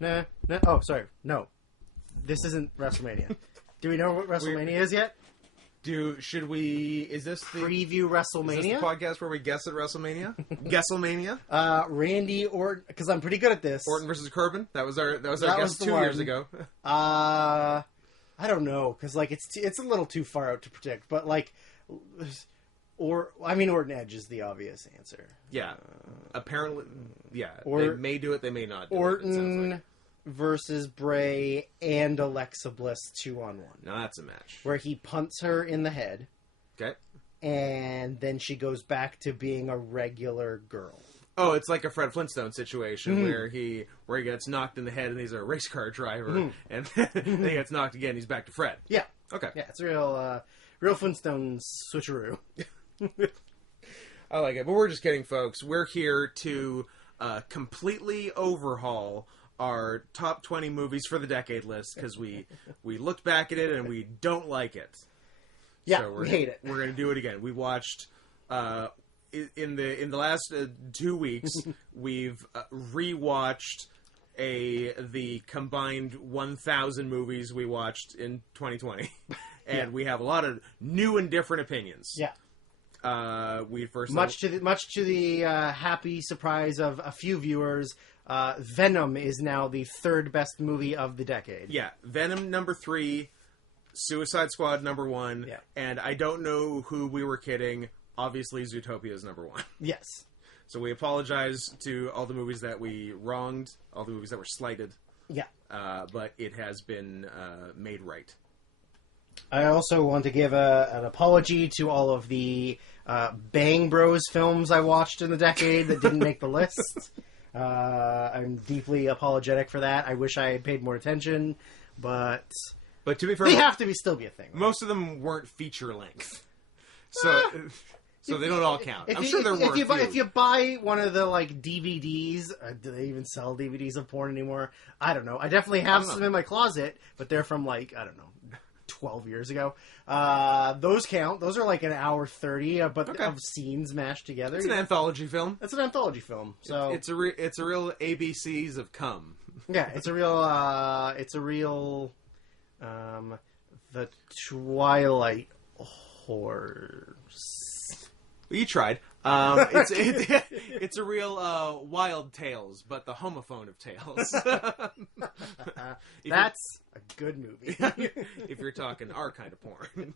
Nah. Oh, sorry. No. This isn't WrestleMania. Do we know what WrestleMania is yet? Should we... Is this the... Preview WrestleMania? Is this the podcast where we guess at WrestleMania? Guesselmania? Randy Orton... Because I'm pretty good at this. Orton versus Corbin? That was our guess 2 years ago. I don't know. Because, like, it's a little too far out to predict. But, like... Orton Edge is the obvious answer. Yeah. Apparently... Yeah. They may do it, they may not do Orton... it. Versus Bray and Alexa Bliss 2-on-1. Now that's a match. Where he punts her in the head. Okay. And then she goes back to being a regular girl. Oh, it's like a Fred Flintstone situation where he gets knocked in the head and he's a race car driver, and then he gets knocked again. He's back to Fred. Yeah. Okay. Yeah, it's a real Flintstone switcheroo. I like it, but we're just kidding, folks. We're here to completely overhaul our top 20 movies for the decade list because we looked back at it and we don't like it. Yeah, so we hate it. We're going to do it again. We watched in the last 2 weeks we've rewatched the combined 1,000 movies we watched in 2020, and we have a lot of new and different opinions. Yeah. Much to the happy surprise of a few viewers. Venom is now the third best movie of the decade. Yeah, Venom number 3, Suicide Squad number 1, and I don't know who we were kidding. Obviously, Zootopia is number 1. Yes. So we apologize to all the movies that we wronged, all the movies that were slighted. Yeah. But it has been made right. I also want to give an apology to all of the Bang Bros films I watched in the decade that didn't make the list. I'm deeply apologetic for that. I wish I had paid more attention, but to be fair, they have to still be a thing. Right? Most of them weren't feature length, so they don't all count. I'm sure there were. If you buy one of the like DVDs, do they even sell DVDs of porn anymore? I don't know. I definitely have some in my closet, but they're from like 12 years ago. Those count. Those are like an hour 30, of scenes mashed together. It's an anthology film. It's an anthology film. So it's a real ABCs of cum. Yeah, it's a real the Twilight horse. You tried. It's a real Wild Tales, but the homophone of tales. That's a good movie. If you're talking our kind of porn.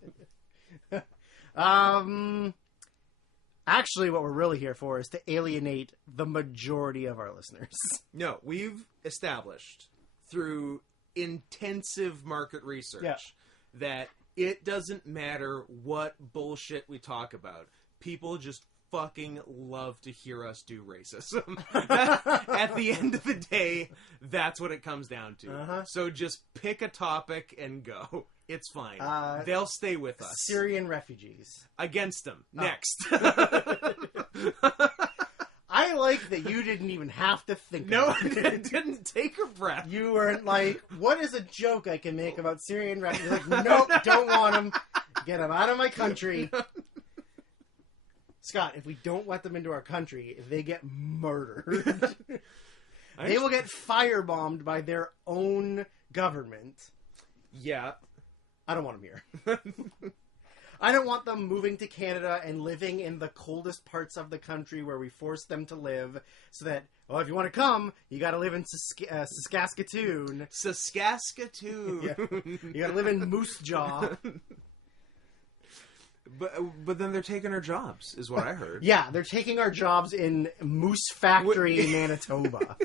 Actually, what we're really here for is to alienate the majority of our listeners. No, we've established through intensive market research that it doesn't matter what bullshit we talk about. People just fucking love to hear us do racism. At the end of the day, that's what it comes down to. Uh-huh. So just pick a topic and go. It's fine. They'll stay with us. Syrian refugees. Against them. Next. I like that you didn't even have to think about it. No, it didn't take a breath. You weren't like, what is a joke I can make about Syrian refugees? Like, nope, don't want them. Get them out of my country. Scott, if we don't let them into our country, they get murdered. They will get firebombed by their own government. Yeah. I don't want them here. I don't want them moving to Canada and living in the coldest parts of the country where we force them to live so that, well, if you want to come, you got to live in Saskatoon. Saskatoon. Yeah. You got to live in Moose Jaw. But then they're taking our jobs, is what I heard. Yeah, they're taking our jobs in Moose Factory in Manitoba.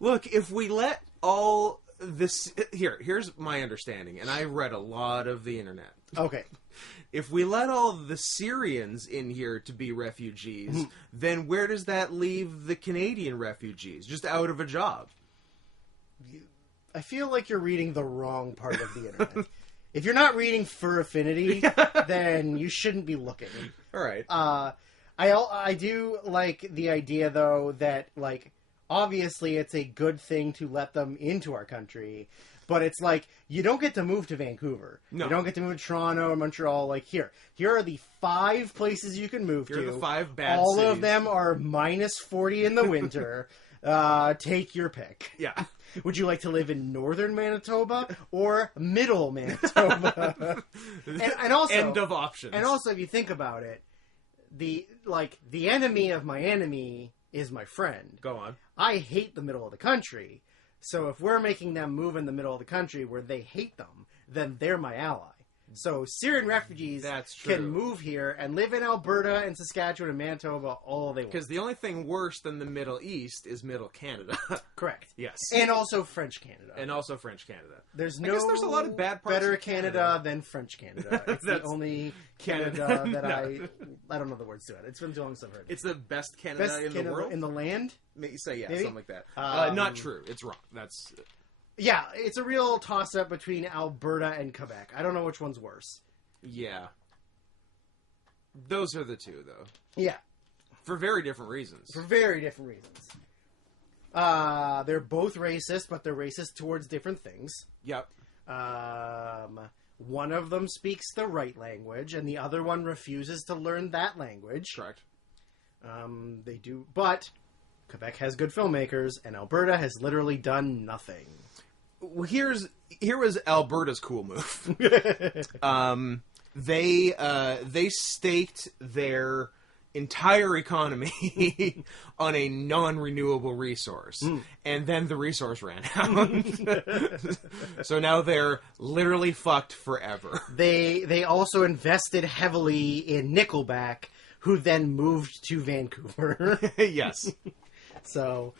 Look, if we let all this... Here's my understanding, and I read a lot of the internet. Okay. If we let all the Syrians in here to be refugees, then where does that leave the Canadian refugees? Just out of a job. I feel like you're reading the wrong part of the internet. If you're not reading Fur Affinity, then you shouldn't be looking. All right. I do like the idea, though, that, like, obviously it's a good thing to let them into our country, but it's like, you don't get to move to Vancouver. No. You don't get to move to Toronto or Montreal. Like, here are the 5 places you can move to. Here are the 5 bad All cities. of them are minus 40 in the winter. Take your pick. Yeah. Would you like to live in northern Manitoba or middle Manitoba? and also, end of options. And also, if you think about it, the enemy of my enemy is my friend. Go on. I hate the middle of the country, so if we're making them move in the middle of the country where they hate them, then they're my ally. So Syrian refugees can move here and live in Alberta and Saskatchewan and Manitoba all they want. Because the only thing worse than the Middle East is Middle Canada. Correct. Yes. And also French Canada. And also French Canada. There's I guess there's a lot of bad parts better of Canada than French Canada. It's the only Canada that I don't know the words to it. It's been too long since I've heard it. It's the best Canada in the world? In the land? You say yeah, maybe? something like that. Not true. It's wrong. That's... Yeah, it's a real toss-up between Alberta and Quebec. I don't know which one's worse. Yeah. Those are the two, though. Yeah. For very different reasons. They're both racist, but they're racist towards different things. Yep. One of them speaks the right language, and the other one refuses to learn that language. Correct. They do, but Quebec has good filmmakers, and Alberta has literally done nothing. Well, here was Alberta's cool move. They staked their entire economy on a non-renewable resource, and then the resource ran out. So now they're literally fucked forever. They also invested heavily in Nickelback, who then moved to Vancouver. Yes. So,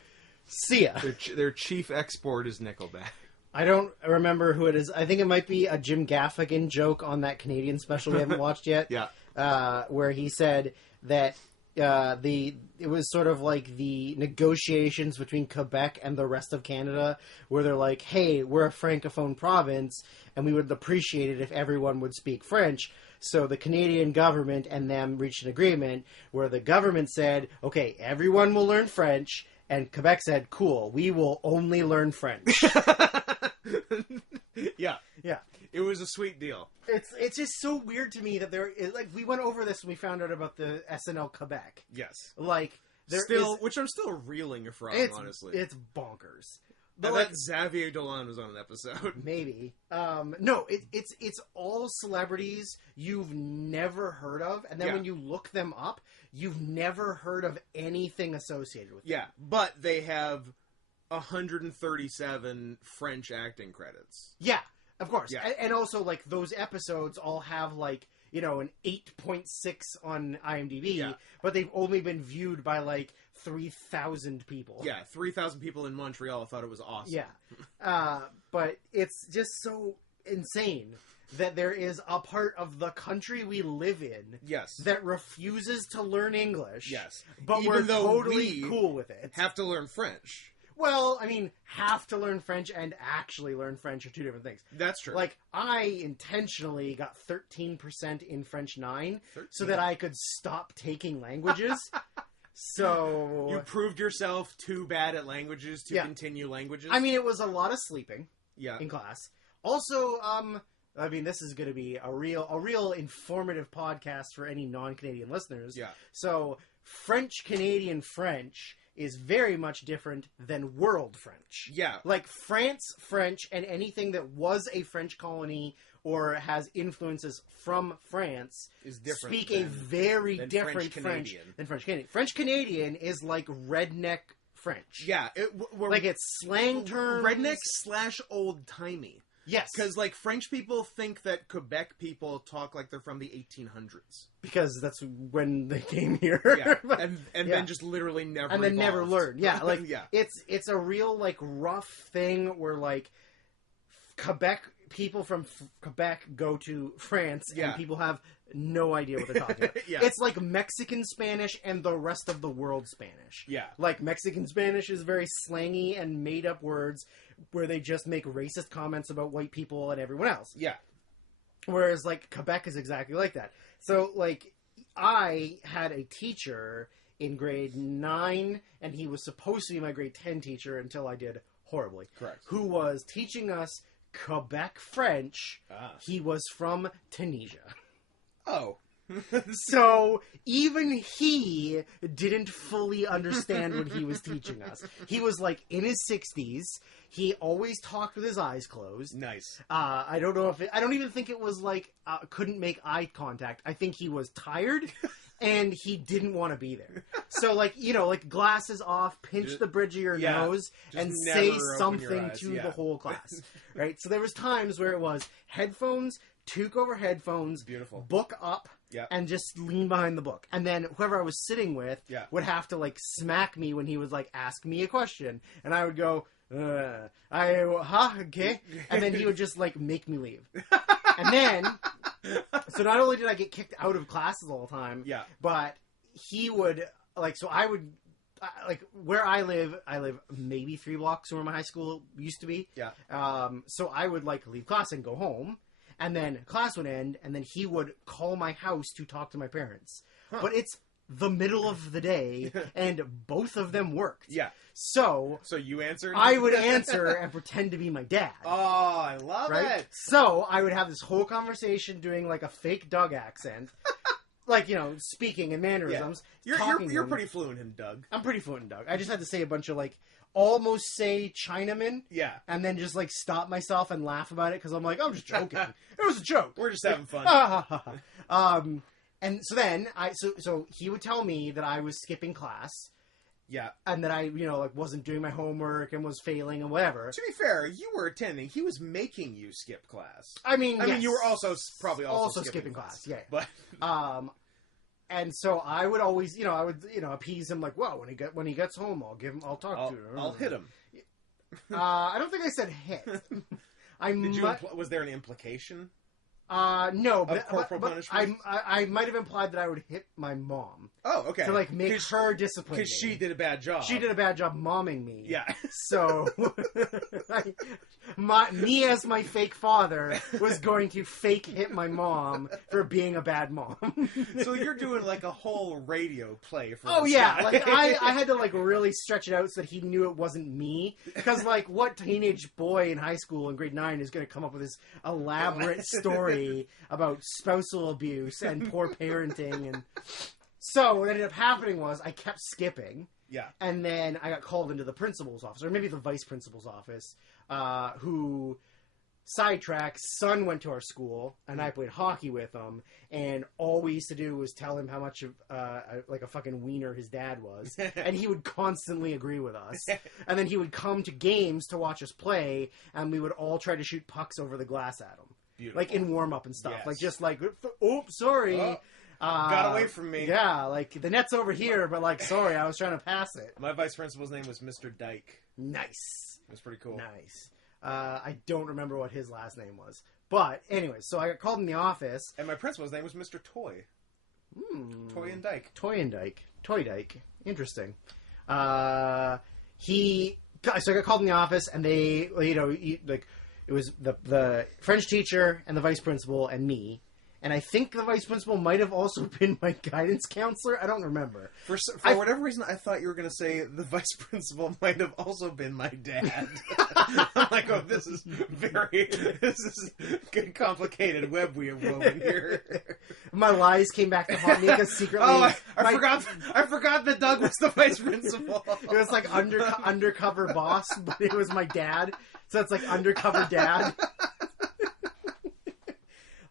see ya. Their chief export is Nickelback. I don't remember who it is. I think it might be a Jim Gaffigan joke on that Canadian special we haven't watched yet. Yeah. Where he said that it was sort of like the negotiations between Quebec and the rest of Canada, where they're like, hey, we're a francophone province, and we would appreciate it if everyone would speak French. So the Canadian government and them reached an agreement where the government said, okay, everyone will learn French, and Quebec said, cool, we will only learn French. Yeah. Yeah. It was a sweet deal. It's just so weird to me that there is, like, we went over this when we found out about the SNL Quebec. Yes. Like, which I'm still reeling from, honestly. It's bonkers. But I bet Xavier Dolan was on an episode. Maybe. No, it's all celebrities you've never heard of, and then when you look them up, you've never heard of anything associated with them. Yeah, but they have 137 French acting credits. Yeah, of course. Yeah. And also, like, those episodes all have, like, you know, an 8.6 on IMDb, but they've only been viewed by, like, 3,000 people. Yeah, 3,000 people in Montreal thought it was awesome. Yeah. But it's just so insane that there is a part of the country we live in that refuses to learn English. Yes. But even we're though totally cool with it. Have to learn French. Well, I mean, have to learn French and actually learn French are two different things. That's true. Like, I intentionally got 13% in French 9 so that I could stop taking languages. So... You proved yourself too bad at languages to continue languages? I mean, it was a lot of sleeping in class. Also, I mean, this is going to be a real informative podcast for any non-Canadian listeners. Yeah. So, French-Canadian French is very much different than world French. Yeah. Like, France French and anything that was a French colony or has influences from France is different. Speak a very different French than French Canadian. French Canadian is like redneck French. Yeah. Like, it's slang terms. Redneck / old timey. Yes. Because, like, French people think that Quebec people talk like they're from the 1800s. Because that's when they came here. Yeah. And then just literally never And then evolved. never learned. Yeah, like, it's a real, like, rough thing where, like, people from Quebec go to France and people have no idea what they're talking about. It's like Mexican Spanish and the rest of the world Spanish. Yeah. Like, Mexican Spanish is very slangy and made up words where they just make racist comments about white people and everyone else. Yeah. Whereas, like, Quebec is exactly like that. So, like, I had a teacher in grade 9, and he was supposed to be my grade 10 teacher until I did horribly. Correct. Who was teaching us Quebec French. He was from Tunisia. Oh. So even he didn't fully understand what he was teaching us. He was like in his 60s. He always talked with his eyes closed. Nice. I don't know if I don't even think it was like couldn't make eye contact. I think he was tired. And he didn't want to be there. So, like, like glasses off, pinch the bridge of your nose, and say something to the whole class. Right? So there was times where it was headphones, toque over headphones, beautiful, book up, and just lean behind the book. And then whoever I was sitting with would have to, like, smack me when he would, like, ask me a question. And I would go, okay. And then he would just, like, make me leave. And then... So not only did I get kicked out of classes all the time, but he would, like, so I would, like, where I live maybe 3 blocks from where my high school used to be. So I would, like, leave class and go home, and then class would end, and then he would call my house to talk to my parents. But it's the middle of the day, and both of them worked. So you answered? I would answer and pretend to be my dad. Oh, I love it. So I would have this whole conversation doing like a fake Doug accent. Like, speaking in mannerisms. You're pretty fluent in Doug. I'm pretty fluent in Doug. I just had to say a bunch of like, almost say Chinaman. And then just like stop myself and laugh about it because I'm like, I'm just joking. It was a joke. We're just having fun. And so then so he would tell me that I was skipping class. And that I, like, wasn't doing my homework and was failing and whatever. To be fair, you were attending. He was making you skip class. I mean, you were probably also skipping class. Yeah. But and so I would always, appease him like, well, when he gets home, I'll talk to him. I'll hit him. I don't think I said hit. Was there an implication? No, but punishment? I might have implied that I would hit my mom. Oh, okay. To, like, make her discipline me. Because she did a bad job. She did a bad job momming me. Yeah. So, me as my fake father was going to fake hit my mom for being a bad mom. So you're doing, like, a whole radio play for this guy. Like, I had to, like, really stretch it out so that he knew it wasn't me. Because, like, what teenage boy in high school in grade 9 is going to come up with this elaborate story about spousal abuse and poor parenting? And so what ended up happening was I kept skipping. And then I got called into the principal's office, or maybe the vice principal's office, who sidetracked. Son went to our school, and I played hockey with him, and all we used to do was tell him how much of like a fucking wiener his dad was, and he would constantly agree with us. And then he would come to games to watch us play, and we would all try to shoot pucks over the glass at him. Beautiful. Like in warm-up and stuff. Like, just like, oops, sorry. Oh, got away from me. Yeah, like, the net's over here, but, like, sorry, I was trying to pass it. My vice principal's name was Mr. Dyke. Nice. It was pretty cool. Nice. I don't remember what his last name was. But, anyway, so I got called in the office. And my principal's name was Mr. Toy. Toy and Dyke. Toy and Dyke. Toy Dyke. Interesting. So I got called in the office, and they, it was the French teacher and the vice principal and me. And I think the vice principal might have also been my guidance counselor. I don't remember. For whatever reason, I thought you were going to say the vice principal might have also been my dad. I'm like, oh, this is good, complicated web we have woven here. My lies came back to haunt me because secretly... Oh, I forgot that Doug was the vice principal. It was like undercover boss, but it was my dad. So it's like undercover dad.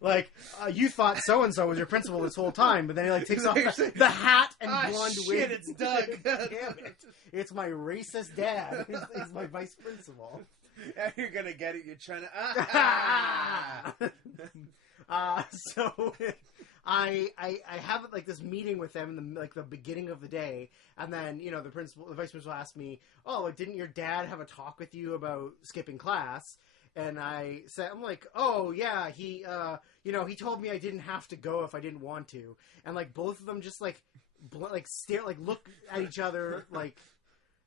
Like, you thought so-and-so was your principal this whole time, but then he, like, takes off the hat and blonde wig. Shit, it's Doug. Damn it. It's my racist dad. He's my vice principal. Yeah, you're gonna get it. You're trying to... So, I have, like, this meeting with them in the beginning of the day, and then, the vice principal asked me, oh, didn't your dad have a talk with you about skipping class? And I'm like, oh, yeah, he told me I didn't have to go if I didn't want to. And, like, both of them just, like, stare, like, look at each other, like,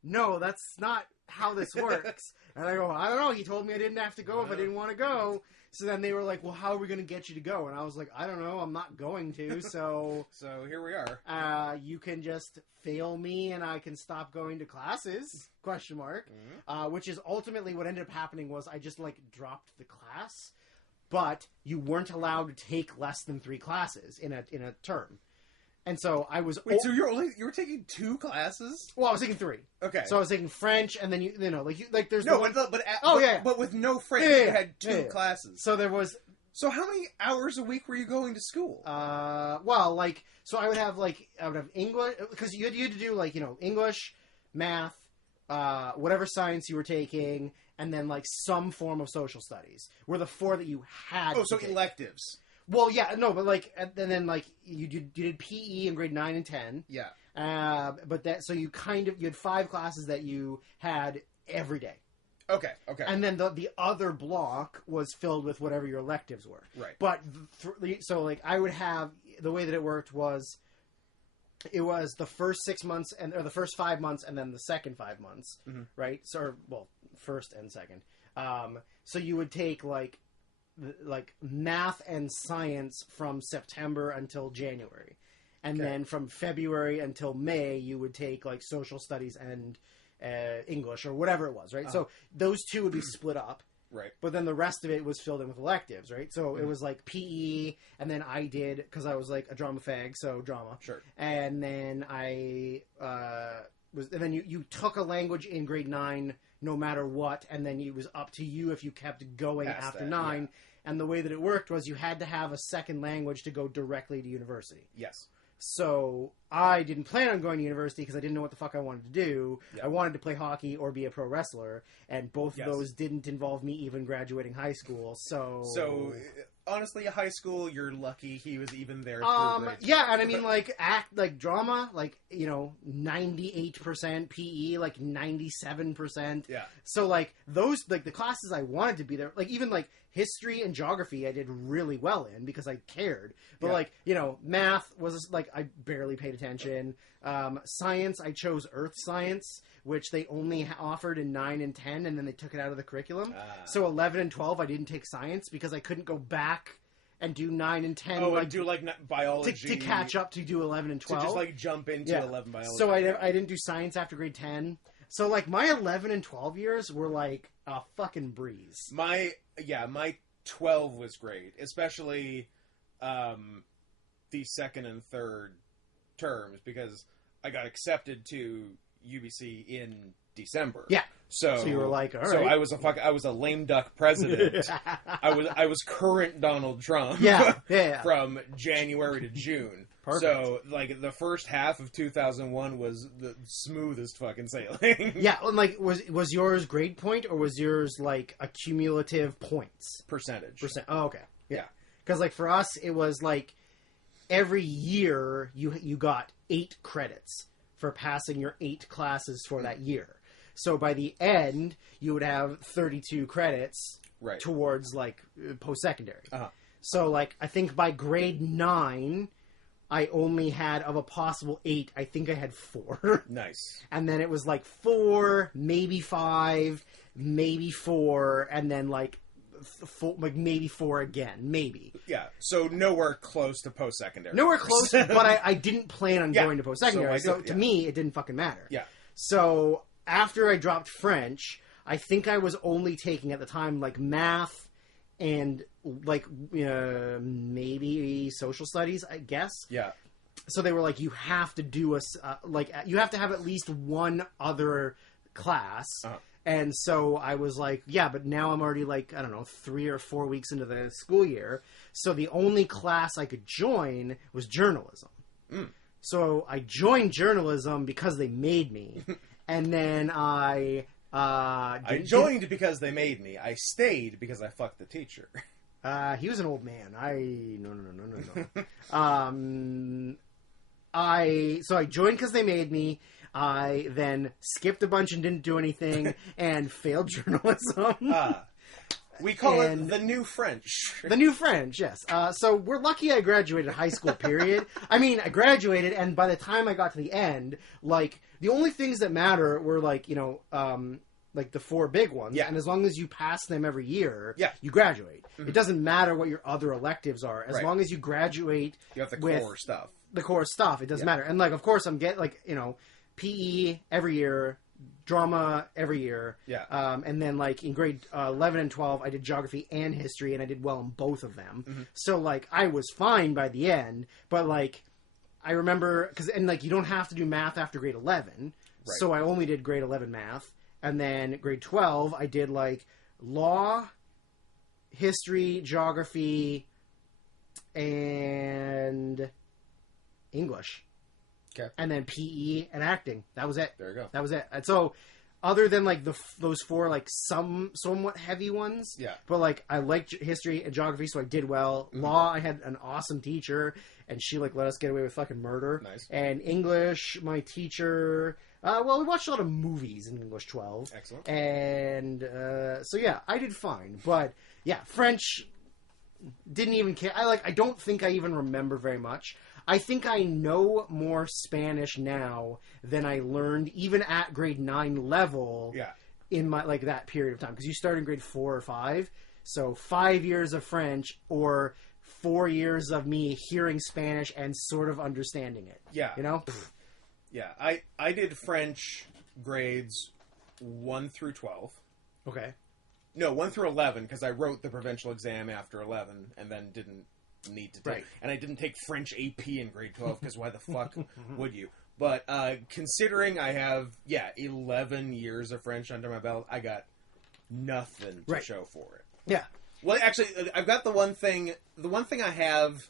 no, that's not how this works. And I go, I don't know, he told me I didn't have to go if I didn't want to go. So then they were like, well, how are we going to get you to go? And I was like, I don't know, I'm not going to, so... So here we are. You can just fail me and I can stop going to classes, ? Mm-hmm. Which is ultimately what ended up happening was I just, like, dropped the class. but you weren't allowed to take less than 3 classes in a term. And so I was... Wait, so you were taking 2 classes? Well, I was taking 3. Okay. So I was taking French, and then there's... No, but with no French, you had 2 classes. So there was... So how many hours a week were you going to school? So I would have English, because you had to do English, math, whatever science you were taking, and then some form of social studies were the 4 that you had. Oh, so electives. Well, yeah, no, but and then you did PE in grade 9 and 10. Yeah. So you had 5 classes that you had every day. Okay. And then the other block was filled with whatever your electives were. Right. But I would have, the way that it worked was, it was the first 6 months or the first 5 months and then the second 5 months, right? So, first and second. So you would take math and science from September until January, and then from February until May you would take social studies and English or whatever it was, right? So those 2 would be split up, right? But then the rest of it was filled in with electives, right? So it was PE, and then I did, because I was a drama fag, so drama, sure. And then you took a language in grade 9 no matter what, and then it was up to you if you kept going after 9. Yeah. And the way that it worked was you had to have a second language to go directly to university. Yes. So I didn't plan on going to university because I didn't know what the fuck I wanted to do. Yeah. I wanted to play hockey or be a pro wrestler, and both of those didn't involve me even graduating high school. So honestly, high school, you're lucky he was even there. Yeah, and I mean, drama, 98% PE, 97%. Yeah. So those, the classes I wanted to be there, even history and geography I did really well in because I cared. But math was I barely paid attention. Science, I chose earth science, which they only offered in 9 and 10, and then they took it out of the curriculum. So 11 and 12, I didn't take science because I couldn't go back and do 9 and 10. Oh, and do biology to catch up to do 11 and 12. To just jump into 11 biology. So I didn't do science after grade 10. So my 11 and 12 years were a fucking breeze. My 12 was great, especially the second and third terms, because I got accepted to UBC in December. Yeah. So you were all right. So I was a lame duck president. I was current Donald Trump. Yeah. From January to June. Perfect. So the first half of 2001 was the smoothest fucking sailing. Yeah, and was yours grade point or was yours a cumulative points? Percentage. Oh, okay. Yeah. Because for us it was every year you got 8 credits for passing your 8 classes for that year. So by the end, you would have 32 credits towards post-secondary. So I think by grade 9, I only had, of a possible 8, I think I had 4. Nice. And then it was 4, maybe 5, maybe 4, and then maybe 4 again, maybe. Yeah, so nowhere close to post-secondary. Nowhere close, but I didn't plan on going to post-secondary, so to me, it didn't fucking matter. Yeah. So after I dropped French, I think I was only taking at the time math and maybe social studies, I guess. Yeah. So they were you have to do you have to have at least one other class. And so I was but now I'm already 3 or 4 weeks into the school year. So the only class I could join was journalism. So I joined journalism because they made me. And then I joined because they made me. I stayed because I fucked the teacher. He was an old man. No. So I joined because they made me. I then skipped a bunch and didn't do anything and failed journalism. We call it the new French. The new French, yes. So we're lucky I graduated high school, period. I mean, I graduated, and by the time I got to the end, the only things that matter were, the 4 big ones. Yeah. And as long as you pass them every year, you graduate. Mm-hmm. It doesn't matter what your other electives are. As long as you graduate you have the core stuff. The core stuff, it doesn't matter. And, of course, I'm PE every year, drama every year. Yeah. And then, like, in grade 11 and 12, I did geography and history, and I did well in both of them. Mm-hmm. So, like, I was fine by the end. But, like, I remember... And, like, you don't have to do math after grade 11. Right. So I only did grade 11 math. And then grade 12, I did, like, law, history, geography, and English. Okay. And then PE and acting. That was it. There you go. That was it. And so, other than like those four like somewhat heavy ones, yeah. But like I liked history and geography, so I did well. Mm-hmm. Law, I had an awesome teacher, and she like let us get away with fucking murder. Nice. And English, my teacher. Well, we watched a lot of movies in English 12. Excellent. And so yeah, I did fine. But yeah, French didn't even care. I don't think I even remember very much. I think I know more Spanish now than I learned even at grade 9 level. Yeah. In my like that period of time, because you start in grade 4 or 5, so 5 years of French or 4 years of me hearing Spanish and sort of understanding it. Yeah. You know. Yeah, I did French grades 1 through 12. Okay. No, 1 through 11, because I wrote the provincial exam after 11 and then didn't need to take. Right. And I didn't take French AP in grade 12, because why the fuck would you? But considering I have, 11 years of French under my belt, I got nothing to show for it. Yeah. Well, actually, I've got the one thing I have,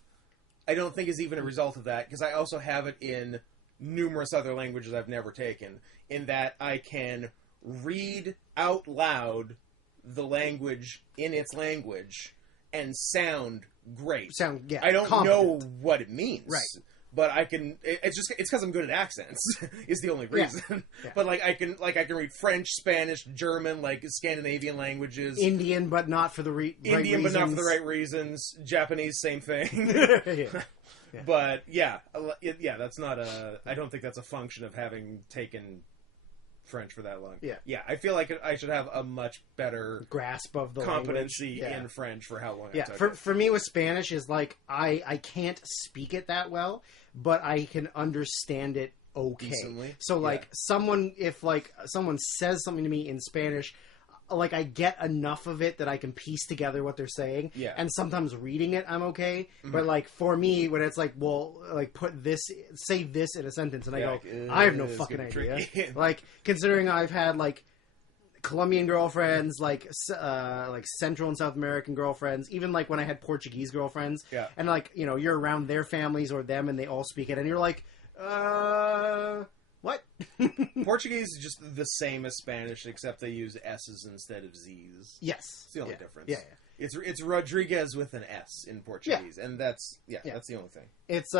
I don't think is even a result of that, because I also have it in numerous other languages I've never taken, in that I can read out loud the language in its language and sound great. I don't know what it means. Right. But I can. It's because I'm good at accents. Is the only reason. Yeah. Yeah. But I can read French, Spanish, German, like Scandinavian languages. Indian, but not for the right reasons. Indian, but not for the right reasons. Japanese, same thing. Yeah. But that's not a. I don't think that's a function of having taken French for that long. Yeah. I feel like I should have a much better grasp of the competency in French for how long. Yeah, for me with Spanish is like I can't speak it that well, but I can understand it okay. Decently. So like someone says something to me in Spanish, like I get enough of it that I can piece together what they're saying. Yeah. And sometimes reading it, I'm okay. Mm-hmm. But like for me, when it's like, well, like say this in a sentence, and I go, I have no fucking idea. Like considering I've had like Colombian girlfriends, like Central and South American girlfriends, even like when I had Portuguese girlfriends. Yeah. And like you're around their families or them, and they all speak it, and you're like, what? Portuguese is just the same as Spanish, except they use S's instead of Z's. Yes. It's the only difference. Yeah. It's Rodriguez with an S in Portuguese, and that's the only thing. It's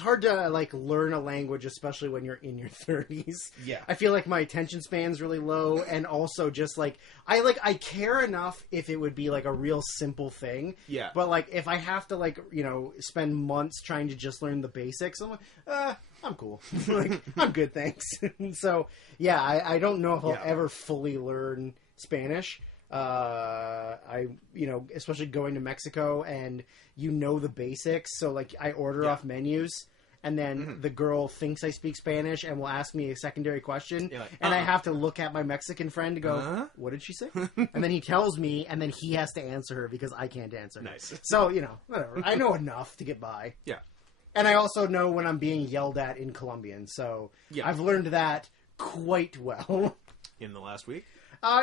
hard to like learn a language, especially when you're in your 30s. Yeah. I feel like my attention span's really low, and also just like I care enough if it would be like a real simple thing. Yeah. But like if I have to like spend months trying to just learn the basics, I'm like, I'm cool. Like, I'm good, thanks. So, yeah, I don't know if I'll ever fully learn Spanish. Especially going to Mexico and the basics. So, like, I order off menus, and then the girl thinks I speak Spanish and will ask me a secondary question. Like, and I have to look at my Mexican friend to go, what did she say? And then he tells me, and then he has to answer her because I can't answer her. Nice. So, whatever. I know enough to get by. Yeah. And I also know when I'm being yelled at in Colombian, so I've learned that quite well. In the last week?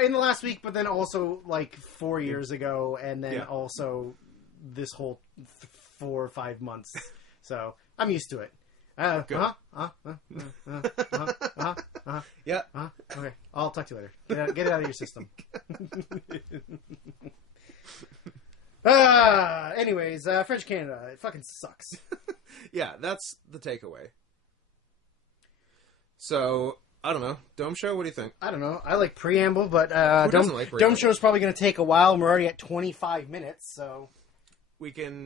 In the last week, but then also like 4 years ago, and then also this whole 4 or 5 months. So I'm used to it. Good. Yeah. Okay, I'll talk to you later. Get it out of your system. Anyways, French Canada, it fucking sucks. Yeah, that's the takeaway. So, I don't know. Dome show, what do you think? I don't know. I like preamble, but Who doesn't like preamble? Dome show is probably going to take a while. We're already at 25 minutes, so we can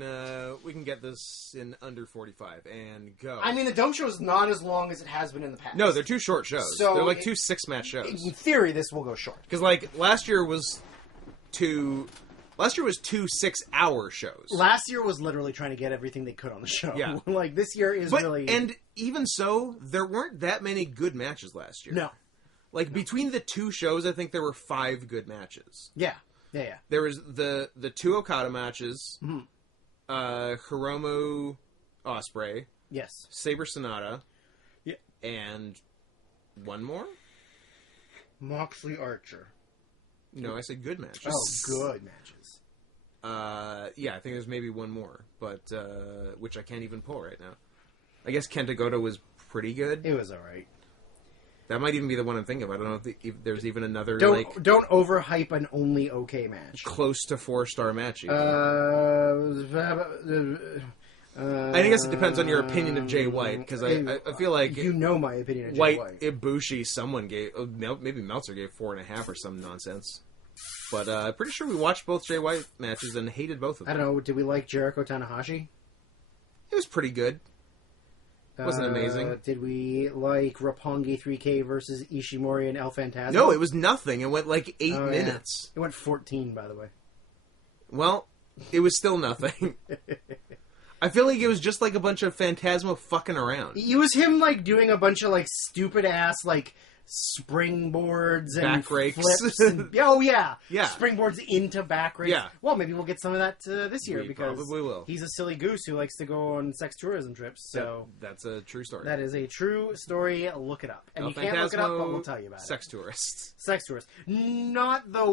get this in under 45 and go. I mean, the Dome show is not as long as it has been in the past. No, they're 2 short shows. So they're like 2 6-match shows. In theory, this will go short. Because like last year was 2 Last year was 2 6-hour shows. Last year was literally trying to get everything they could on the show. Yeah. Like, this year is really... And even so, there weren't that many good matches last year. No. Like, between the 2 shows, I think there were 5 good matches. Yeah. There was the 2 Okada matches, Mm-hmm. Hiromu Ospreay, Yes. Saber Sonata, Yeah. and one more? Moxley Archer. No, I said good matches. Oh, good matches. Yeah, I think there's maybe one more, but which I can't even pull right now. I guess Kenta Goto was pretty good. It was alright. That might even be the one I'm thinking of. I don't know if there's even another Don't overhype an only okay match. close to 4-star match. Even. I guess it depends on your opinion of Jay White, because I feel like you know my opinion of Jay White, White. Ibushi, someone gave, maybe Meltzer gave 4.5 or some nonsense. But I'm pretty sure we watched both Jay White matches and hated both of them. I don't know. Did we like Jericho Tanahashi? It was pretty good. Wasn't amazing. Did we like Roppongi 3K versus Ishimori and El Phantasmo? No, it was nothing. It went like 8 minutes. Yeah. It went 14, by the way. Well, it was still nothing. I feel like it was just like a bunch of Phantasmo fucking around. It was him like doing a bunch of like stupid ass like springboards and back rakes. Flips and, oh yeah, yeah, springboards into back rakes. Yeah. Well, maybe we'll get some of that this year because probably will. He's a silly goose who likes to go on sex tourism trips. So that's a true story. That is a true story. Look it up, and you can't look it up, but we'll tell you about sex tourists. Sex tourists, not the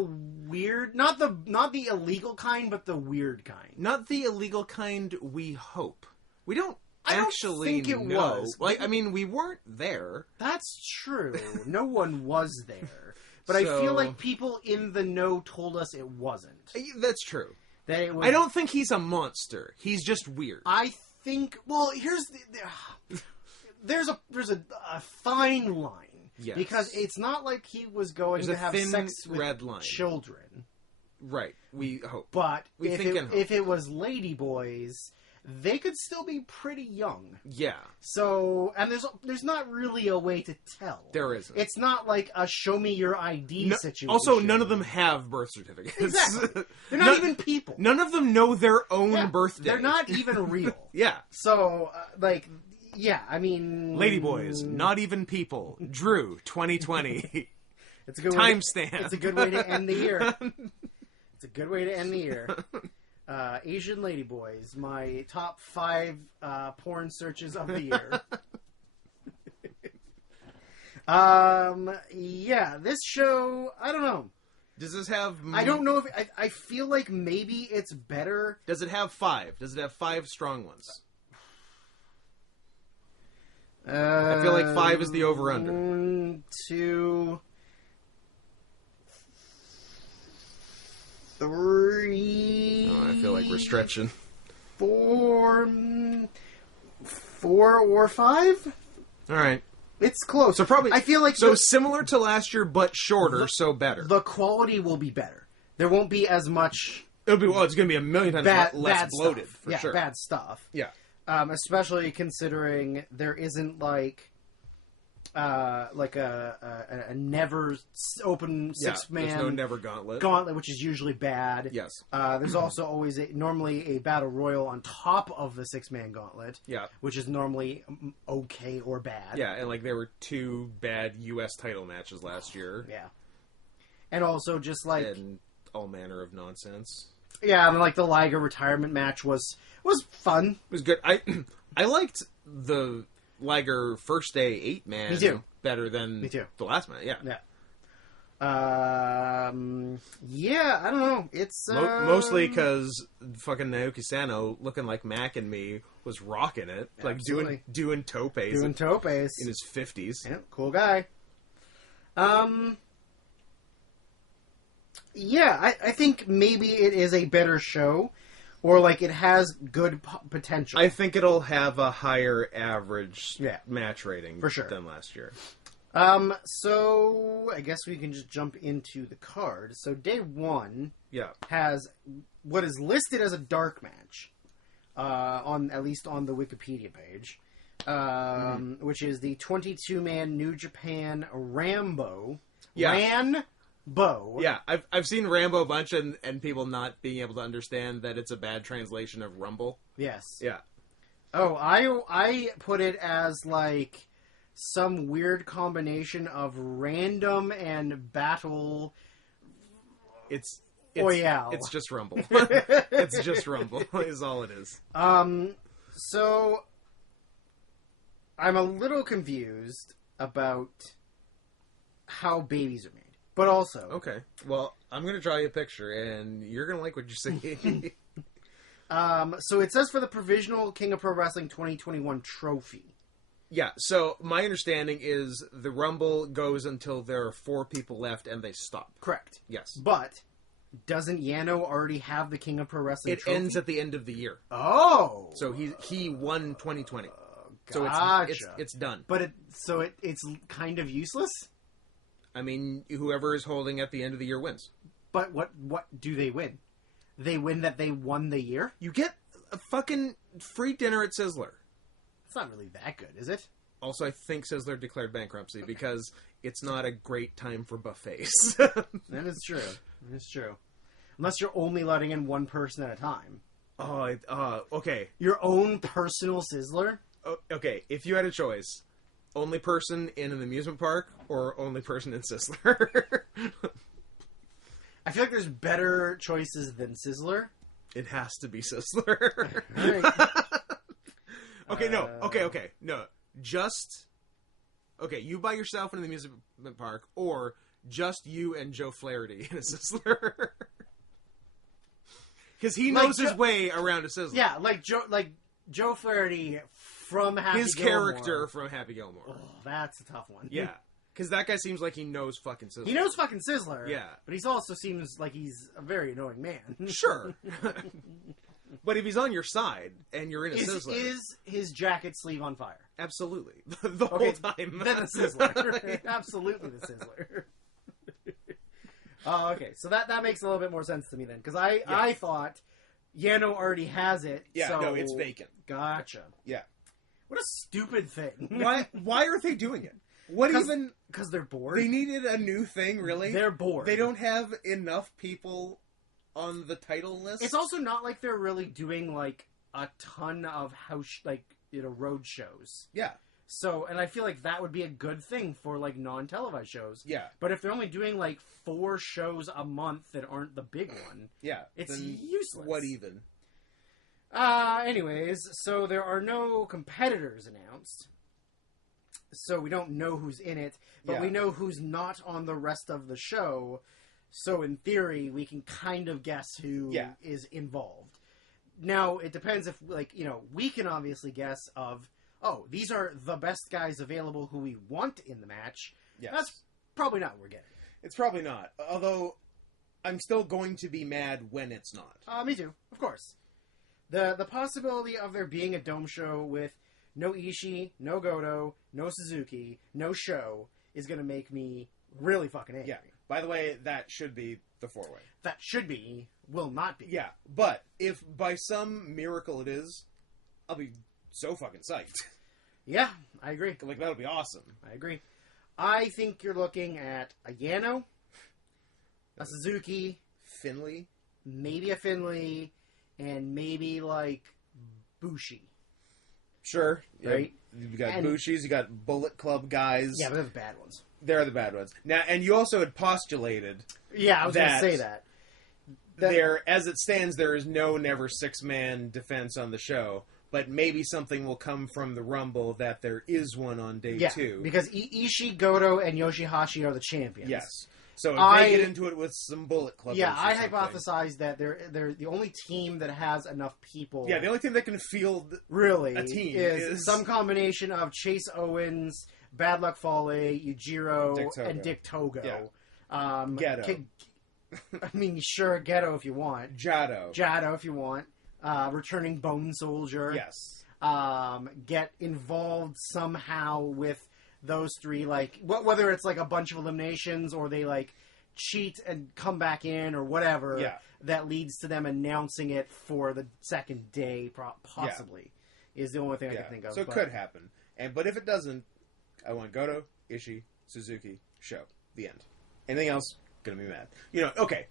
weird, not the illegal kind, but the weird kind. Not the illegal kind. We hope we don't. I don't actually think it know. was. Like, I mean, we weren't there. That's true. No one was there. But I feel like people in the know told us it wasn't. That's true. That it was, I don't think he's a monster. He's just weird. I think... Well, here's there's a fine line. Yes. Because it's not like he was going to have sex with red line. Children. Right. We hope. But if it was ladyboys... They could still be pretty young. Yeah. So, and there's not really a way to tell. There isn't. It's not like a show me your ID situation. Also, none of them have birth certificates. Exactly. They're not even people. None of them know their own birthday. They're not even real. Yeah. So, I mean... Ladyboys, not even people. Drew, 2020. It's a good timestamp. It's a good way to end the year. It's a good way to end the year. Asian ladyboys, my top 5 porn searches of the year. Yeah, this show, I don't know. Does this have... I don't know if... I feel like maybe it's better... Does it have 5? Does it have 5 strong ones? I feel like 5 is the over-under. 1, 2... 3... Oh, I feel like we're stretching. 4 or 5? Alright. It's close. So probably... I feel like... So similar to last year, but shorter, so better. The quality will be better. There won't be as much... It's going to be a million times less bloated, stuff. for sure. Bad stuff. Yeah. Especially considering there isn't like a never open 6-man. There's no never gauntlet, which is usually bad. Yes. There's also always normally a battle royal on top of the 6-man gauntlet. Yeah. Which is normally okay or bad. Yeah, and like there were 2 bad U.S. title matches last year. Yeah. And also just like and all manner of nonsense. Yeah, and like the Liger retirement match was fun. It was good. I liked the Liger first day 8-man. Me too. Better than the last match. Yeah. Yeah. Yeah, I don't know. It's mostly because fucking Naoki Sano, looking like Mac and me, was rocking it, like doing topes, in his 50s. Yeah, cool guy. Yeah, I think maybe it is a better show, or like it has good potential. I think it'll have a higher average match rating for sure than last year. So I guess we can just jump into the card. So day 1 has what is listed as a dark match, at least on the Wikipedia page, which is the 22-man New Japan Rambo. Bo. Yeah, I've seen Rambo a bunch and people not being able to understand that it's a bad translation of Rumble. Yes. Yeah. Oh, I put it as like some weird combination of random and battle. It's Royale. It's just Rumble. It's just Rumble is all it is. So I'm a little confused about how babies are made. But also... Okay. Well, I'm going to draw you a picture, and you're going to like what you see. So it says for the Provisional King of Pro Wrestling 2021 trophy. Yeah, so my understanding is the Rumble goes until there are 4 people left, and they stop. Correct. Yes. But doesn't Yano already have the King of Pro Wrestling trophy? It ends at the end of the year. Oh! So he won 2020. So Gotcha. it's done. But it's kind of useless? I mean, whoever is holding at the end of the year wins. But what do they win? They win that they won the year? You get a fucking free dinner at Sizzler. It's not really that good, is it? Also, I think Sizzler declared bankruptcy because it's not a great time for buffets. That is true. That is true. Unless you're only letting in one person at a time. Okay. Your own personal Sizzler? Okay, if you had a choice... Only person in an amusement park or only person in Sizzler? I feel like there's better choices than Sizzler. It has to be Sizzler. Right. Okay. No. Just... Okay, you by yourself in an amusement park or just you and Joe Flaherty in a Sizzler. Because he knows his way around a Sizzler. Yeah, like Joe Flaherty... From Happy His Gilmore. character from Happy Gilmore. Oh, that's a tough one. Yeah. Because that guy seems like he knows fucking Sizzler. He knows fucking Sizzler. Yeah. But he also seems like he's a very annoying man. Sure. But if he's on your side and you're in a Sizzler... Is his jacket sleeve on fire? Absolutely. The whole time. Then the Sizzler. Absolutely the Sizzler. Oh, okay. So that makes a little bit more sense to me then. Because I thought Yano already has it. Yeah, so... no, it's vacant. Gotcha. Yeah. What a stupid thing. Why are they doing it? Because they're bored. They needed a new thing, really? They're bored. They don't have enough people on the title list? It's also not like they're really doing, like, a ton of road shows. Yeah. So, and I feel like that would be a good thing for, like, non-televised shows. Yeah. But if they're only doing, like, 4 shows a month that aren't the big one, yeah, it's useless. What even? Anyways, so there are no competitors announced. So we don't know who's in it, but we know who's not on the rest of the show. So in theory, we can kind of guess who is involved. Now, it depends if, we can obviously guess of, these are the best guys available who we want in the match. Yes. That's probably not what we're getting. It's probably not. Although, I'm still going to be mad when it's not. Me too, of course. The possibility of there being a dome show with no Ishii, no Goto, no Suzuki, no show is going to make me really fucking angry. Yeah. By the way, that should be the 4-way. That should be, will not be. Yeah, but if by some miracle it is, I'll be so fucking psyched. Yeah, I agree. Like, that'll be awesome. I agree. I think you're looking at a Yano, a Suzuki, Finley, maybe a Finley, and maybe, like, Bushi. Sure. Right? You got Bushi's, you got Bullet Club guys. Yeah, but they're the bad ones. They're the bad ones. Now, and you also had postulated... Yeah, I was going to say that. There, as it stands, there is no never 6-man defense on the show, but maybe something will come from the Rumble that there is one on day 2. Because Ishii, Goto, and Yoshihashi are the champions. Yes. So if they get into it with some Bullet Club... Yeah, I hypothesized that they're the only team that has enough people... Yeah, the only team that can field really a team is some combination of Chase Owens, Bad Luck Fale, Yujiro, and Dick Togo. Yeah. Geto. I mean, sure, Geto if you want. Jado if you want. Returning Bone Soldier. Yes. Get involved somehow with those 3, like, whether it's like a bunch of eliminations or they like cheat and come back in or whatever that leads to them announcing it for the second day, possibly, is the only thing I can think of. So it could happen. But if it doesn't, I want Goto, Ishii, Suzuki, show. The end. Anything else? going to be mad. Okay.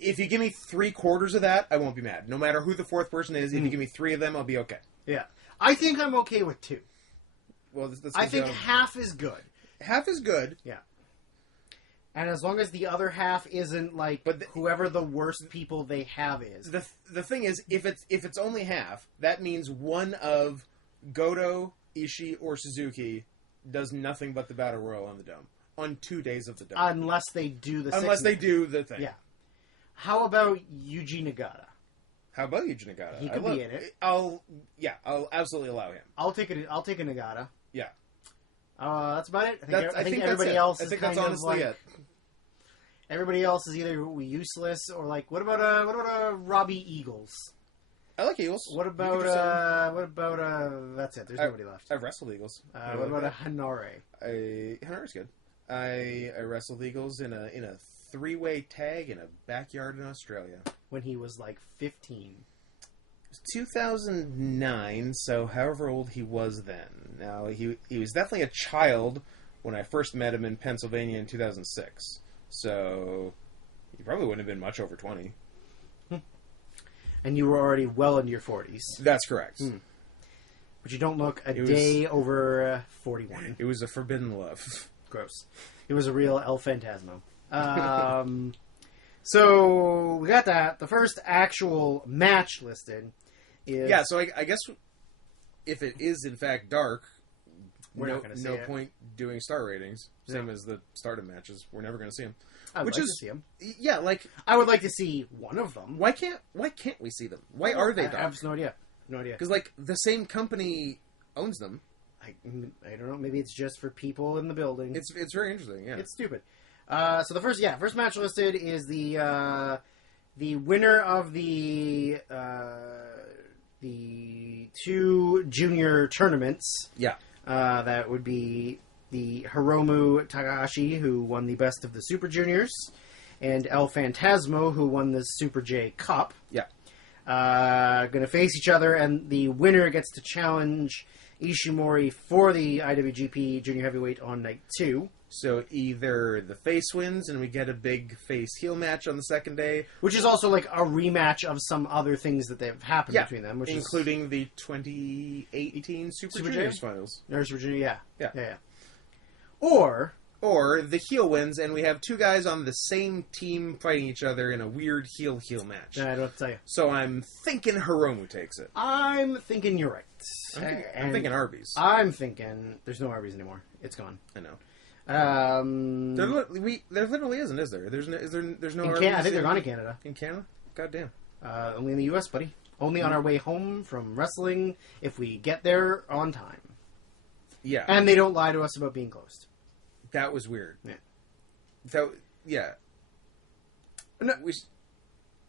If you give me 3/4 of that, I won't be mad. No matter who the fourth person is, if you give me 3 of them, I'll be okay. Yeah. I think I'm okay with 2. Well, I think half is good. Half is good. Yeah. And as long as the other half isn't like whoever the worst people they have is. The thing is, if it's only half, that means one of Goto, Ishii, or Suzuki does nothing but the Battle Royal on the Dome. On 2 days of the Dome. Unless they do the thing. Yeah. How about Yuji Nagata? How about Yuji Nagata? He could be in it. I'll absolutely allow him. I'll take a Nagata. Yeah. That's about it. I think everybody else is kind honestly of like, it. Everybody else is either useless or like, what about a Robbie Eagles? I like Eagles. What about that's it. There's nobody left. I've wrestled Eagles. What about a Hanare? Hanare's good. I wrestled Eagles in a 3-way tag in a backyard in Australia. When he was like 15. It was 2009, so however old he was then. Now, he was definitely a child when I first met him in Pennsylvania in 2006. So, he probably wouldn't have been much over 20. And you were already well into your 40s. That's correct. But you don't look a day over 41. It was a forbidden love. Gross. It was a real El Phantasmo. So, we got that. The first actual match listed is... Yeah, so I guess if it is in fact dark, we're not going to see it. No point doing star ratings. Same as the stardom matches. We're never going to see them. I would like to see them. Yeah, like... I would like to see one of them. Why can't we see them? Why are they dark? I have no idea. No idea. Because, like, the same company owns them. I don't know. Maybe it's just for people in the building. It's very interesting, yeah. It's stupid. So the first match listed is the winner of the 2 junior tournaments. Yeah. That would be the Hiromu Takahashi, who won the Best of the Super Juniors, and El Phantasmo, who won the Super J Cup. Yeah. Going to face each other, and the winner gets to challenge Ishimori for the IWGP Junior Heavyweight on night 2. So either the face wins and we get a big face-heel match on the second day. Which is also like a rematch of some other things that have happened between them. Which including the 2018 Super Juniors finals. Nurse Virginia, yeah. Or the heel wins and we have 2 guys on the same team fighting each other in a weird heel match. I don't know what to tell you. So I'm thinking Hiromu takes it. I'm thinking you're right. I'm thinking Arby's. I'm thinking there's no Arby's anymore. It's gone. I know. There literally isn't, is there? There's no Arby's. I think they're gone in Canada. In Canada? Goddamn. Only in the U.S., buddy. Only on our way home from wrestling if we get there on time. Yeah. And they don't lie to us about being closed. That was weird. Yeah. Yeah. No,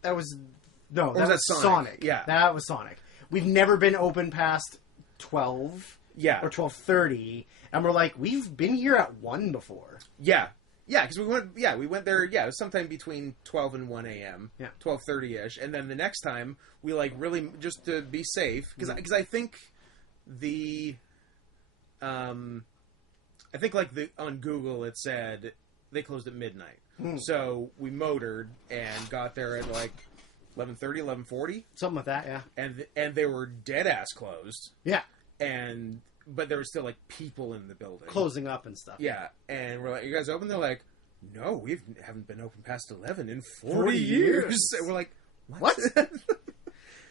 that was Sonic. Yeah. That was Sonic. We've never been open past 12. Yeah. Or 12:30, and we're like, we've been here at 1 before. Yeah. Yeah, because we went there, it was sometime between 12 and 1 a.m. Yeah. 12:30-ish, and then the next time, we, like, really, just to be safe, because I think on Google it said they closed at midnight. So we motored and got there at, like, 11:30, 11:40. Something like that, yeah. And they were dead-ass closed. Yeah. But there were still, like, people in the building. Closing up and stuff. Yeah. And we're like, you guys open? They're like, no, we haven't been open past 11 in 40 years. And we're like, what?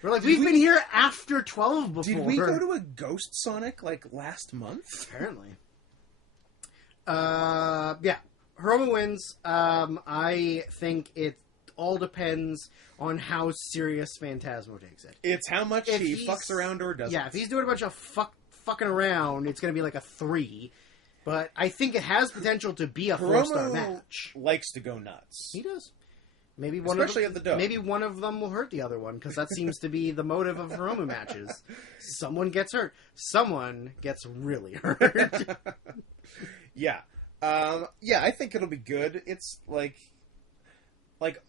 We're like, we've been here after 12 before. Did we go to a Ghost Sonic, like, last month? Apparently. Yeah. Hiromu wins. I think it all depends on how serious Phantasmo takes it. It's how much he fucks around or doesn't. Yeah, if he's doing a bunch of fucking around, it's going to be like a 3. But I think it has potential to be a 4-star match. Likes to go nuts. He does. Maybe especially at the Dome. Maybe one of them will hurt the other one, because that seems to be the motive of Hiromu matches. Someone gets hurt. Someone gets really hurt. Yeah. I think it'll be good. It's like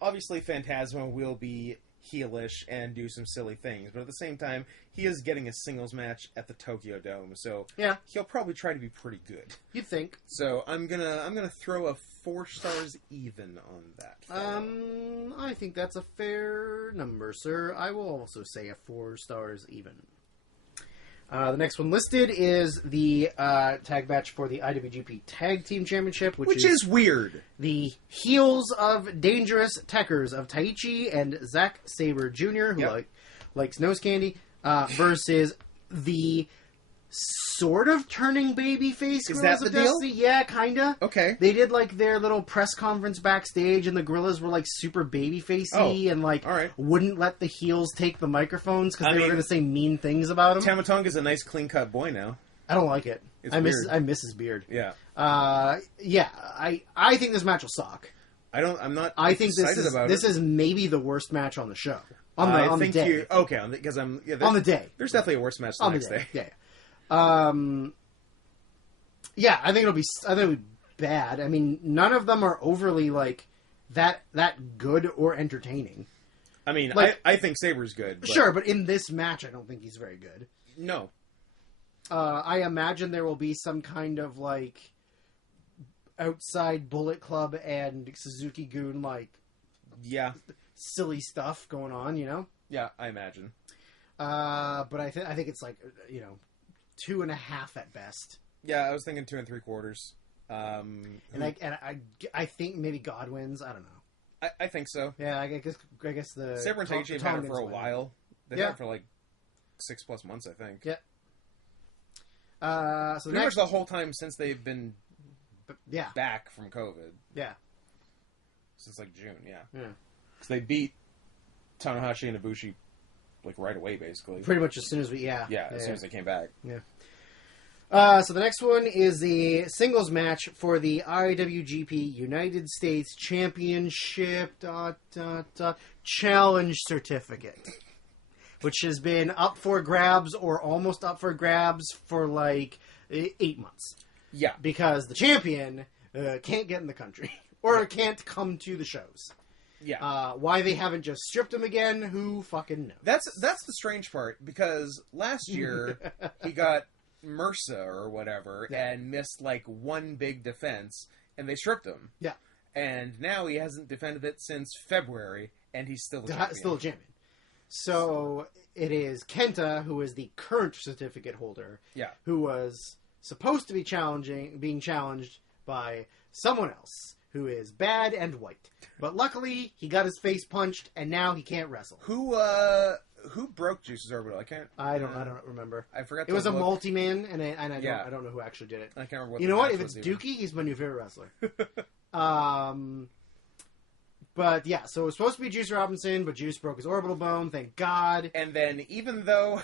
obviously Phantasmo will be heelish and do some silly things, but at the same time, he is getting a singles match at the Tokyo Dome, so yeah, he'll probably try to be pretty good. You'd think. So I'm gonna throw a 4 stars even on that. I think that's a fair number, sir. I will also say a 4 stars even. The next one listed is the tag match for the IWGP Tag Team Championship, which is weird. The heels of Dangerous Techers of Taichi and Zack Sabre Jr., who likes nose candy, versus the sort of turning babyface. Is that the deal? Yeah, kinda. Okay. They did like their little press conference backstage, and the Gorillas were like super babyfacey and like wouldn't let the heels take the microphones because they were going to say mean things about him. Tamatonga's a nice clean cut boy now. I don't like it. I miss his beard. Yeah. I think this match will suck. I'm not. I think this is maybe the worst match on the show. On the day. Because on the day. There's definitely a worse match the next day. Yeah. I think it'll be bad. I mean, none of them are overly like that good or entertaining. I mean, like, I think Sabre's good. But... Sure, but in this match, I don't think he's very good. No. I imagine there will be some kind of like outside Bullet Club and Suzuki-gun silly stuff going on, you know? Yeah, I imagine. But I think it's like 2.5 at best. Yeah, I was thinking 2 3/4. I think maybe God wins. I don't know. I think so. Yeah, I guess the Sabre and Taichi have had it for a while. They've had it for like 6+ months, I think. Yeah. So pretty much the whole time since they've been back from COVID. Yeah. Since like June, yeah. Yeah. Because they beat Tanahashi and Ibushi like right away, basically. Pretty much as soon as as soon as they came back. Yeah. So the next one is the singles match for the IWGP United States Championship Challenge Certificate, which has been up for grabs or almost up for grabs for like 8 months. Yeah. Because the champion can't get in the country or can't come to the shows. Yeah. Why they haven't just stripped him again, who fucking knows? That's the strange part, because last year he got MRSA or whatever and missed like one big defense, and they stripped him. Yeah. And now he hasn't defended it since February, and he's still a champion. Still a champion. So it is Kenta, who is the current certificate holder, who was supposed to be being challenged by someone else who is bad and white. But luckily, he got his face punched, and now he can't wrestle. Who broke Juice's orbital? I don't remember. I forgot. It was a multi-man, and I don't know who actually did it. I can't remember. You know what? If it's Dookie, he's my new favorite wrestler. But yeah, so it was supposed to be Juice Robinson, but Juice broke his orbital bone. Thank God. And then, even though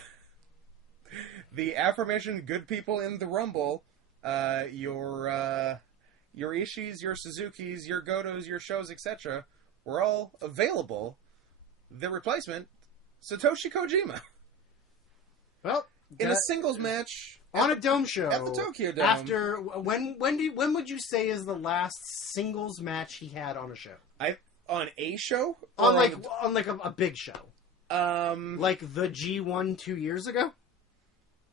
the aforementioned good people in the Rumble, your Ishis, your Suzukis, your Gotos, your Shows, etc., were all available. The replacement, Satoshi Kojima. Well, in a singles match on a dome show at the Tokyo Dome. After when would you say is the last singles match he had on a show? On a show? On a big show. Like the G1 2 years ago?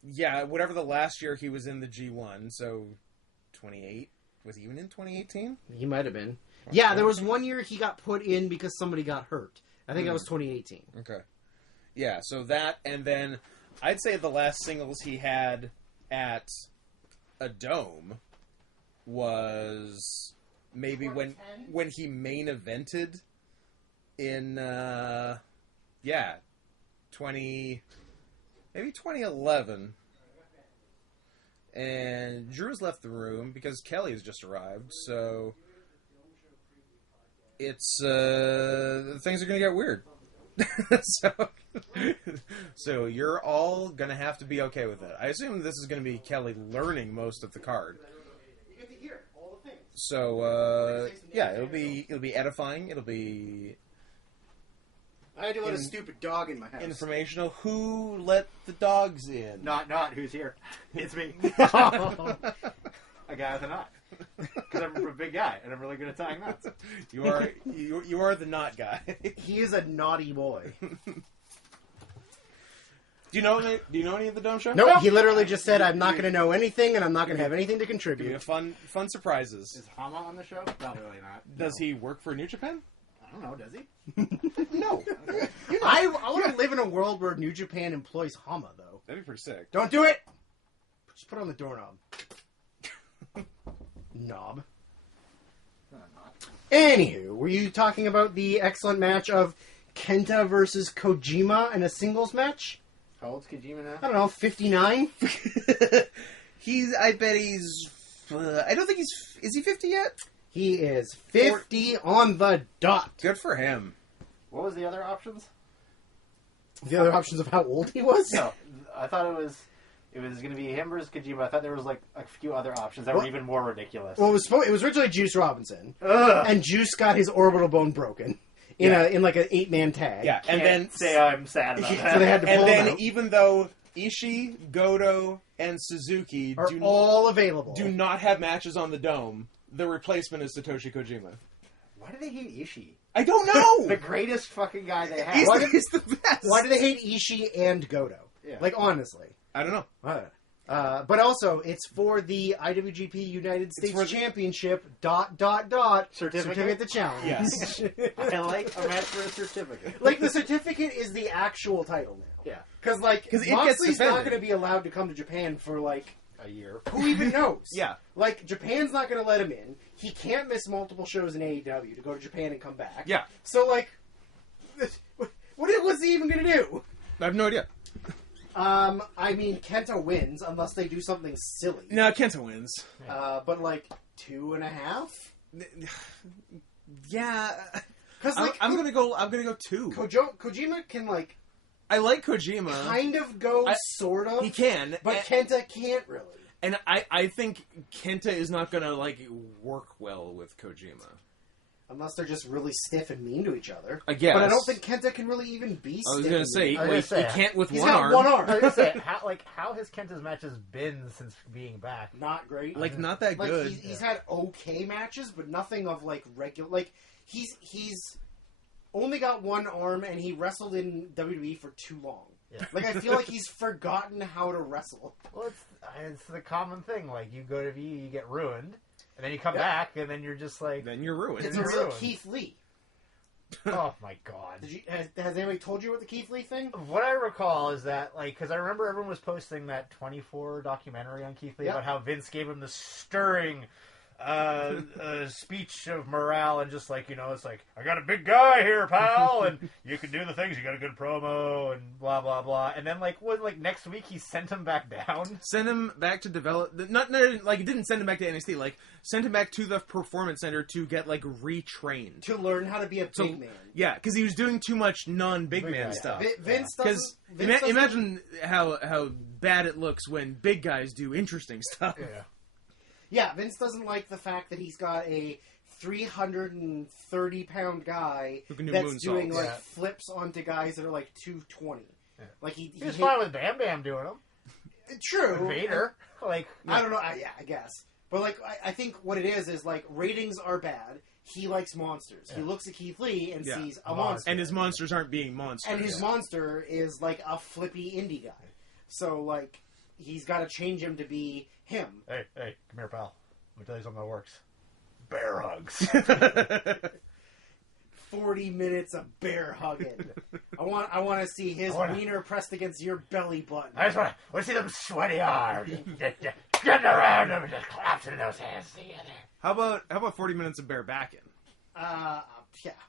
Yeah, whatever the last year he was in the G1, so 28. Was he even in 2018? He might have been. Yeah, there was one year he got put in because somebody got hurt. I think that was 2018. Okay. Yeah, so that, and then I'd say the last singles he had at a dome was maybe when he main evented in, maybe 2011. And Drew's left the room because Kelly has just arrived, so it's things are going to get weird. So you're all going to have to be okay with it. I assume this is going to be Kelly learning most of the card. You get to hear all the things. So it'll be edifying. It'll be. I do want a stupid dog in my house. Informational. Who let the dogs in? Not who's here. It's me. A guy with a knot. Because I'm a big guy and I'm really good at tying knots. You are the knot guy. He is a naughty boy. Do you know any of the Dome Show? Nope. He literally just said, "I'm not going to know anything, and I'm not going to have anything to Give me contribute." fun surprises. Is Hama on the show? Probably not. Does he work for New Japan? I don't know. Does he? No. I want to live in a world where New Japan employs Hama, though. That'd be pretty sick. Don't do it. Just put it on the doorknob. Knob. Anywho, were you talking about the excellent match of Kenta versus Kojima in a singles match? How old's Kojima now? I don't know, 59? I bet he's... I don't think he's... Is he 50 yet? He is 50 on the dot. Good for him. What was the other options? The other options of how old he was? No, I thought it was going to be him versus Kojima. I thought there was like a few other options that were even more ridiculous. Well, it was originally Juice Robinson. Ugh. And Juice got his orbital bone broken in like an 8-man tag. Yeah, and then... say I'm sad about that. So they had to pull And him then out. even though Ishii, Goto, and Suzuki Are all available. do not have matches on the Dome, the replacement is Satoshi Kojima. Why do they hate Ishii? I don't know! The greatest fucking guy they have. He's the best! Why do they hate Ishii and Goto? Yeah. Like, honestly. I don't know. But also, it's for the IWGP United States for the- Championship, ... Certificate to challenge. Yes. I like a match for a certificate. Like, the certificate is the actual title now. Yeah. Because, it gets Moxley's not defended. going to be allowed to come to Japan for, like, A year. who even knows? Yeah. Like, Japan's not going to let him in. He can't miss multiple shows in AEW to go to Japan and come back. Yeah. So, like, what's he even going to do? I have no idea. I mean, Kenta wins unless they do something silly. No, Kenta wins. But, like, 2.5? Yeah. Because, like, I'm gonna go 2. Kojima can, like, I like Kojima. kind of go, sort of. He can. But Kenta can't really. And I think Kenta is not gonna, like, work well with Kojima. Unless they're just really stiff and mean to each other. I guess. But I don't think Kenta can really even be stiff. I was gonna say, I was gonna he say, can't with He's one got arm. one arm. I was gonna say, how has Kenta's matches been since being back? Not great. Like, not that Like, good. he's had okay matches, but nothing of, like, regular... Like, he's only got one arm, and he wrestled in WWE for too long. Yeah. Like, I feel like he's forgotten how to wrestle. Well, it's the common thing. Like, you go to VU, you get ruined, and then you come back, and then you're just like, Then you're ruined. It's You're like ruined. Keith Lee. oh my god. Has anybody told you about the Keith Lee thing? What I recall is that, like, because I remember everyone was posting that 24 documentary on Keith Lee Yep. about how Vince gave him the stirring speech of morale, and just like, it's like, I got a big guy here, pal, and you can do the things, you got a good promo, and blah blah blah. And then next week he sent him back down. Send him back to develop. Not like it didn't send him back to NXT. Like sent him back to the Performance Center to get like retrained. To learn how to be a big man. Yeah, because he was doing too much non-big Big man guy. stuff. Vince Because doesn't... imagine how bad it looks when big guys do interesting stuff. Yeah, Vince doesn't like the fact that he's got a 330-pound guy Who can do that's moonsaults. doing like Yeah. flips onto guys that are like 220. Yeah. Like he He was fine with Bam Bam doing them. True. Vader, like, I don't know. I guess. But like, I think what it is like ratings are bad. He likes monsters. He looks at Keith Lee and Yeah. sees a monster, And his monsters aren't being monsters. and his monster is like a flippy indie guy. So like, he's got to change him to be him. hey, come here, pal. Let me tell you something that works. Bear hugs. 40 minutes of bear hugging. I want to see his wiener pressed against your belly button. I just want to see them sweaty arms. Getting around them and just collapsing those hands together. How about 40 minutes of bare backing? Yeah,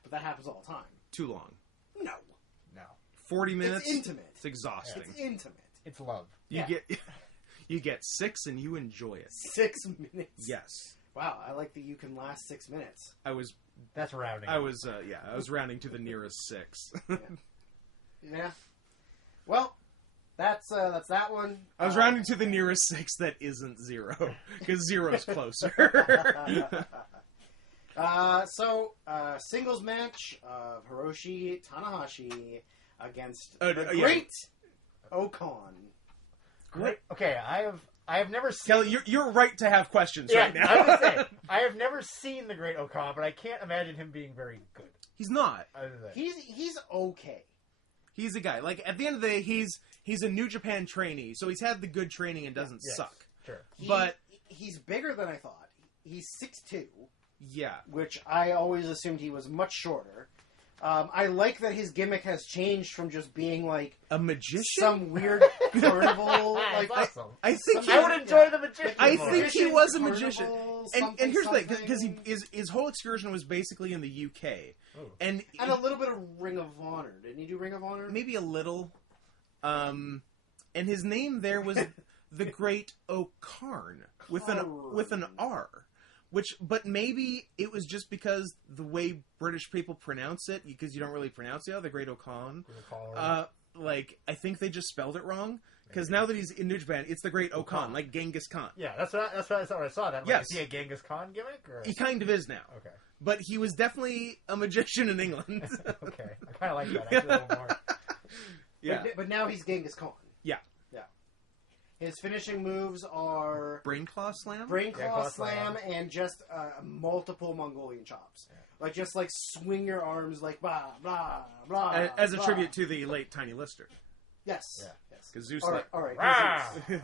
but that happens all the time. Too long. No, 40 minutes. it's intimate. It's exhausting. It's intimate. It's love. You get 6 and you enjoy it. 6 minutes. Yes. Wow, I like that you can last 6 minutes. That's rounding. I was rounding to the nearest 6. Yeah. Well, that's that one. I was rounding to the nearest 6 that isn't 0, because 0's closer. Singles match of Hiroshi Tanahashi against Yeah. the great Okan. Great. Okay, I have never seen. Kelly, you're right to have questions Yeah, right now. I was gonna say, I have never seen the Great Okan, but I can't imagine him being very good. He's not. Other than that. He's okay. He's a guy. Like, at the end of the day, he's a New Japan trainee, so he's had the good training and doesn't suck. Sure. But he's bigger than I thought. He's 6'2". yeah, Which I always assumed he was much shorter. I like that his gimmick has changed from just being like a magician. some weird carnival. Like That's awesome. I think I would enjoy the magician. I more. think he was a magician. Carnival, And here's the thing, something. because his whole excursion was basically in the UK, Ooh. and And a little bit of Ring of Honor. Didn't he do Ring of Honor? maybe a little, and his name there was the Great O'Karn with an R, but maybe it was just because the way British people pronounce it, because you don't really pronounce the Great O'Karn. Like, I think they just spelled it wrong. Because now that he's in New Japan, it's the Great O'Khan, like Genghis Khan. Yeah, that's what I thought when I saw that. Like, Yes. Is he a Genghis Khan gimmick? Or? He kind of is now. Okay. But he was definitely a magician in England. Okay. I kind of like that actually a little more. Yeah. But now he's Genghis Khan. Yeah. Yeah. His finishing moves are Brain Claw Slam? Brain Claw Claw Slam Slam. and just multiple Mongolian chops. Like, just like swing your arms like blah, blah, blah. As a blah. tribute to the late Tiny Lister. Yes. Yeah. Yes. Because Zeus, All right. Rah!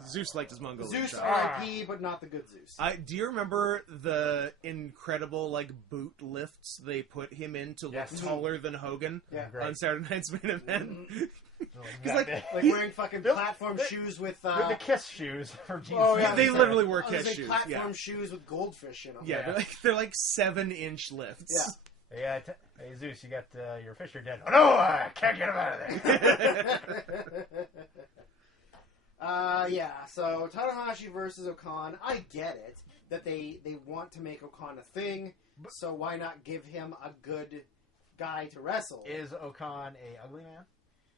Zeus liked his Mongolian Zeus chop. R.I.P., but not the good Zeus. Do you remember the incredible boot lifts they put him in to look Yes. taller than Hogan Yeah. Great. on Saturday Night's Main Event? Because like, Like wearing fucking Nope. platform They- shoes with with the Kiss shoes for Jesus. Oh, yeah. They literally were I was Kiss like shoes. platform Yeah, shoes with goldfish in them. yeah, they're like 7-inch lifts. Yeah. Hey, hey Zeus, you got your fish are dead. Oh no, I can't get him out of there. Yeah, so Tanahashi versus Okan, I get it that they want to make Okan a thing, so why not give him a good guy to wrestle? Is Okan a ugly man?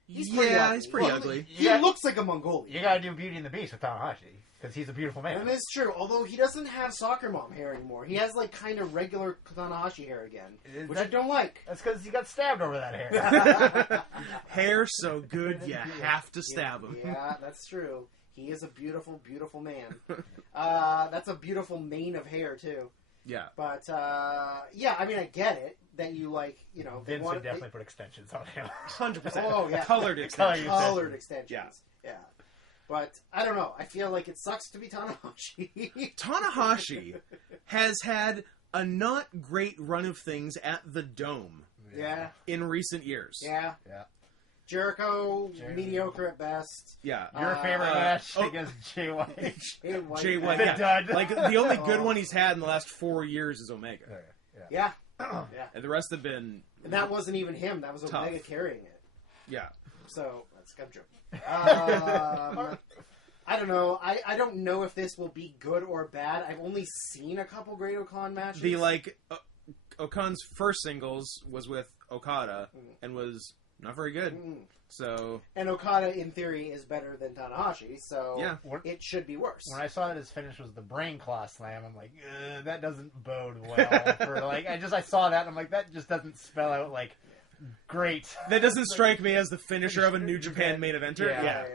He's pretty ugly. he's pretty Well, ugly. He Yeah. looks like a Mongolian. You gotta do Beauty and the Beast with Tanahashi, because he's a beautiful man. And it's true, although he doesn't have soccer mom hair anymore. He has like kind of regular Tanahashi hair again, Is which that- I don't like. That's because he got stabbed over that hair. Hair so good you have to stab him. Yeah, that's true. He is a beautiful, beautiful man. That's a beautiful mane of hair too. Yeah. But yeah, I mean, I get it that you like, you know, Vince would definitely put extensions on him. 100%. Oh, yeah. Colored extensions. colored extensions. Yeah. Yeah. But I don't know. I feel like it sucks to be Tanahashi. Tanahashi has had a not great run of things at the Dome Yeah. in recent years. Yeah. Yeah. Jericho, mediocre at best. Yeah. Your favorite match oh. against Jay White. Jay White, The yeah. dud. Like, the only good one he's had in the last 4 years is Omega. Yeah. Yeah. Yeah. And the rest have been And that wasn't even him. That was Tough. Omega carrying it. yeah. So, that's a joke. I don't know. I don't know if this will be good or bad. I've only seen a couple Great Okan matches. The, Okan's first singles was with Okada and was not very good. So, And Okada, in theory, is better than Tanahashi, so yeah. it should be worse. When I saw that his finish was the Brain Claw Slam, I'm like, that doesn't bode well. For I saw that, and I'm like, that just doesn't spell out great. That doesn't strike me as the finisher of a New Japan main eventer. Yeah.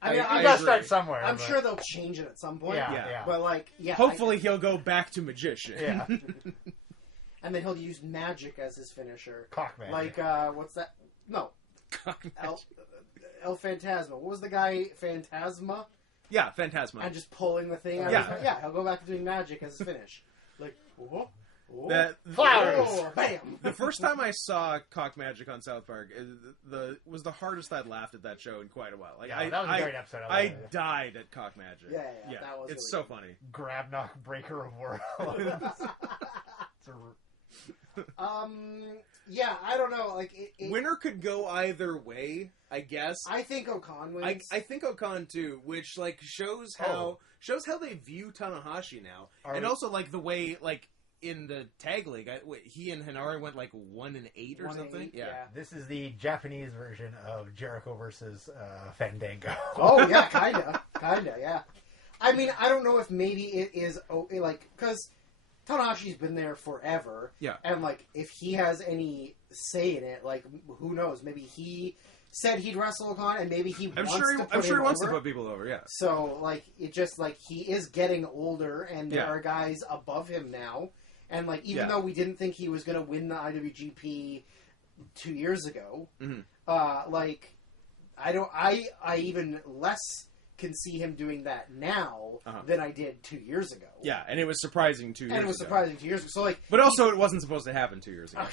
I mean, I You gotta agree. start somewhere. I'm but- sure they'll change it at some point. Yeah. But Hopefully he'll go back to magician. Yeah. and then he'll use magic as his finisher. Cock magic. What's that? No, El Phantasma. What was the guy? Phantasma? Yeah, Phantasma. And just pulling the thing out. Yeah. He'll go back to doing magic as his finish. Whoa. Flowers. Oh, bam. The first time I saw Cock Magic on South Park was the hardest I'd laughed at that show in quite a while. That was a great episode. I died at Cock Magic. Yeah, that was it's really so funny. Grab knock breaker of worlds. Yeah, I don't know. Winner could go either way, I guess. I think Okan wins. I think Okan too, which shows how they view Tanahashi now, and also the way in the tag league, he and Hinari went 1-8 or something. Yeah. This is the Japanese version of Jericho versus Fandango. Oh yeah, kinda, yeah. I mean, I don't know if maybe it is because Tanahashi's been there forever. Yeah. And if he has any say in it, who knows? Maybe he said he'd wrestle Okan, and maybe he I'm wants sure to he put him wants to over. put people over. Yeah. So it just he is getting older, and there Yeah. are guys above him now. And even Yeah. though we didn't think he was going to win the IWGP 2 years ago. Mm-hmm. Like, I even less can see him doing that now than I did 2 years ago. Yeah, and it was surprising 2 years ago. And it was surprising 2 years ago. So, like, but also, it wasn't supposed to happen 2 years ago.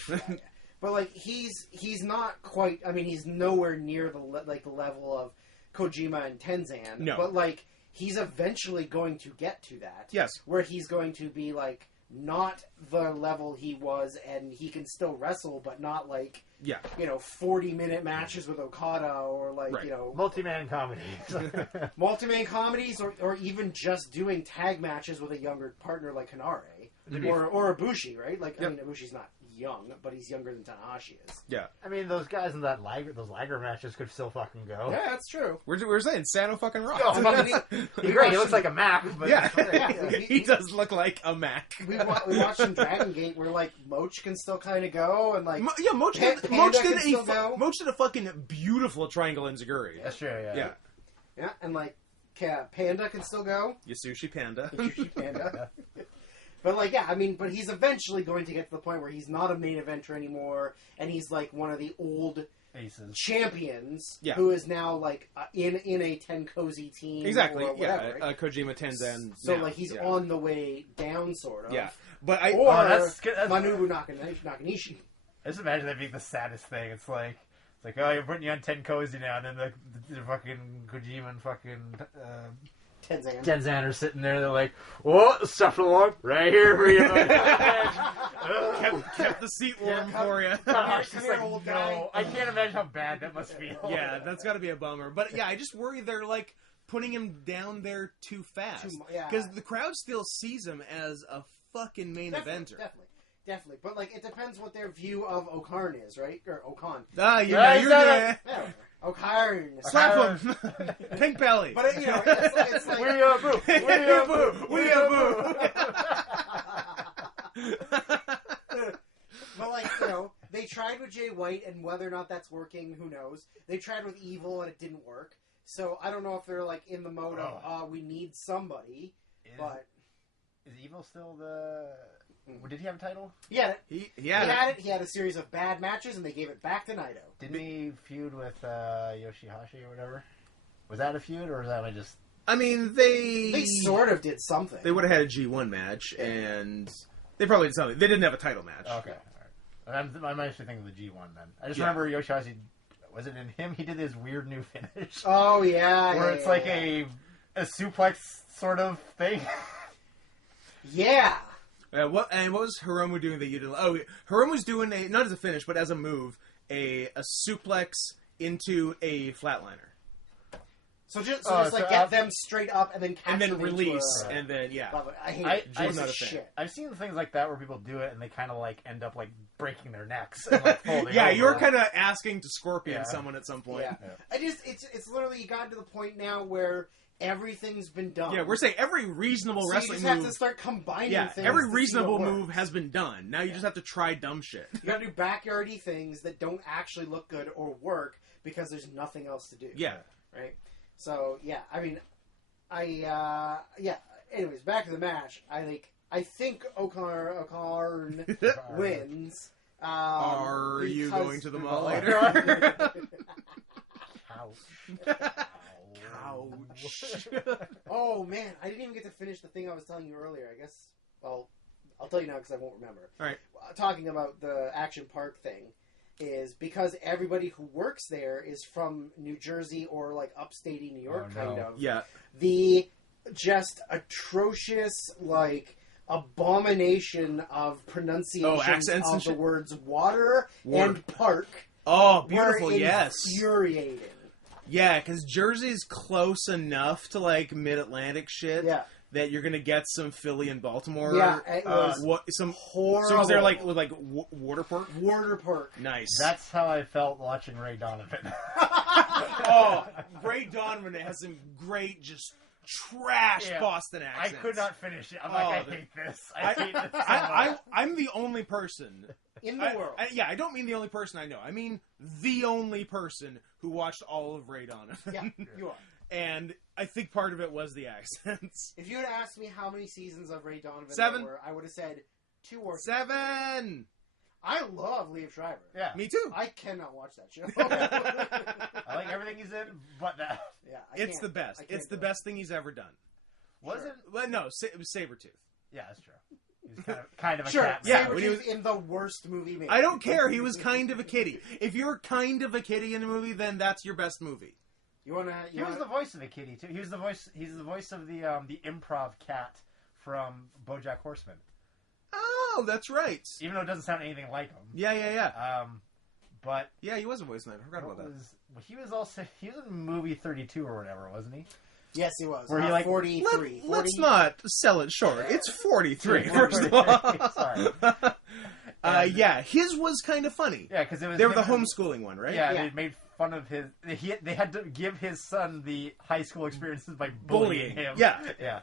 But, like, he's not quite... I mean, he's nowhere near the level of Kojima and Tenzan. No. But, like, he's eventually going to get to that. Yes. Where he's going to be, like, not the level he was, and he can still wrestle, but not, like... Yeah. 40-minute matches with Okada, or, like, right. Multi-man comedies. Multi-man comedies, or even just doing tag matches with a younger partner like Hanare. Or Ibushi, right? Like, I mean, Ibushi's not young, but he's younger than Tanahashi is. Yeah. I mean, those guys in those Liger matches could still fucking go. Yeah, that's true. We're saying Sano fucking rocks. Oh, he's great. He looks like a Mac. But he does look like a Mac. We watched in Dragon Gate where, like, Moch can still kind of go, and, like... Moch did a fucking beautiful triangle enziguri. That's true, Yeah, and, like, Panda can still go. Yasushi Panda. But, like, yeah, I mean, but he's eventually going to get to the point where he's not a main eventer anymore, and he's, like, one of the old aces champions who is now, like, in a Tenkozi team. Exactly, or whatever, right? Kojima Tenzan. So, like, he's on the way down, sort of. Yeah. But that's Manobu Nakanishi. I just imagine that being the saddest thing. It's like, oh, you're putting you on Tenkozi now, and then the fucking Kojima and fucking... Tenzan are sitting there. They're like, "Oh, stuff along right here for you." kept the seat warm for you. Gosh, like, no, I can't imagine how bad that must feel. Yeah, that's got to be a bummer. But yeah, I just worry they're like putting him down there too fast because the crowd still sees him as a fucking main eventer. Definitely, but like it depends what their view of Okarn is, right? Or Okan. You're there. Okarn. Slap him. Pink belly. But it's like we are boo. We are boo. But like they tried with Jay White, and whether or not that's working, who knows? They tried with Evil, and it didn't work. So I don't know if they're like in the mode of we need somebody. But is Evil still the? Did he have a title? Yeah, he had it. He had a series of bad matches, and they gave it back to Naito. Didn't he feud with Yoshihashi or whatever? Was that a feud, or was that just? I mean, they sort of did something. They would have had a G1 match, and they probably did something. They didn't have a title match. Okay, all right. I'm actually thinking of the G1 then. I just remember Yoshihashi. Was it in him? He did this weird new finish. Oh yeah, where it's like a suplex sort of thing. Yeah. What was Hiromu doing that you didn't? Oh, Hiromu's doing not as a finish, but as a move, a suplex into a flatliner. So just get them straight up and then catch and then them release and then I hate shit. I've seen things like that where people do it and they kind of like end up like breaking their necks. And, like, you were kind of asking to scorpion someone at some point. Yeah. It's literally gotten to the point now where everything's been done. Yeah, we're saying every reasonable wrestling move. You just have to start combining things. Every reasonable move has been done. Now you just have to try dumb shit. You got to do backyardy things that don't actually look good or work because there's nothing else to do. Yeah. Right? So, yeah, I mean, anyways, back to the match. I think Okarn wins. Are you going to the mall later? Ouch. Oh, man, I didn't even get to finish the thing I was telling you earlier. I guess, well, I'll tell you now because I won't remember. All right. Talking about the Action Park thing is because everybody who works there is from New Jersey or, like, upstate New York, kind of. Yeah. The just atrocious, like, abomination of pronunciations of the words water and park. Oh, beautiful, yes. Infuriating. Yeah, because Jersey's close enough to, like, mid-Atlantic shit that you're going to get some Philly and Baltimore. Yeah, it was some horrible. So was there, like Water Park? Water Park. Nice. That's how I felt watching Ray Donovan. Ray Donovan has some great, just trash Boston accents. I could not finish it. I hate this. I hate this so much. I'm the only person in the world. I don't mean the only person I know. I mean the only person who watched all of Ray Donovan. Yeah, you are. And I think part of it was the accents. If you had asked me how many seasons of Ray Donovan 7. there were, I would have said 2 or 3. 7. I love Liev Schreiber. Yeah. Me too. I cannot watch that show. I like everything he's in, but that. Yeah, It's the best. It's the best thing he's ever done. Was it? Well, no, it was Sabretooth. Yeah, that's true. He was kind of a Sure, cat. Yeah, Sabretooth when he was in the worst movie made. I don't care. He was kind of a kitty. If you're kind of a kitty in a movie, then that's your best movie. He was the voice of the kitty too. He's the voice of the improv cat from BoJack Horseman. Oh, that's right. Even though it doesn't sound anything like him. Yeah. But Yeah, he was a voice night. I forgot about that. He was in movie 32 or whatever, wasn't he? Yes, he was. Were he like 43? Let's not sell it short. It's 43. First of all. Sorry. Yeah, his was kind of funny. Yeah, because They were the homeschooling one, right? Yeah, they made fun of his. They had to give his son the high school experiences by bullying him. Yeah.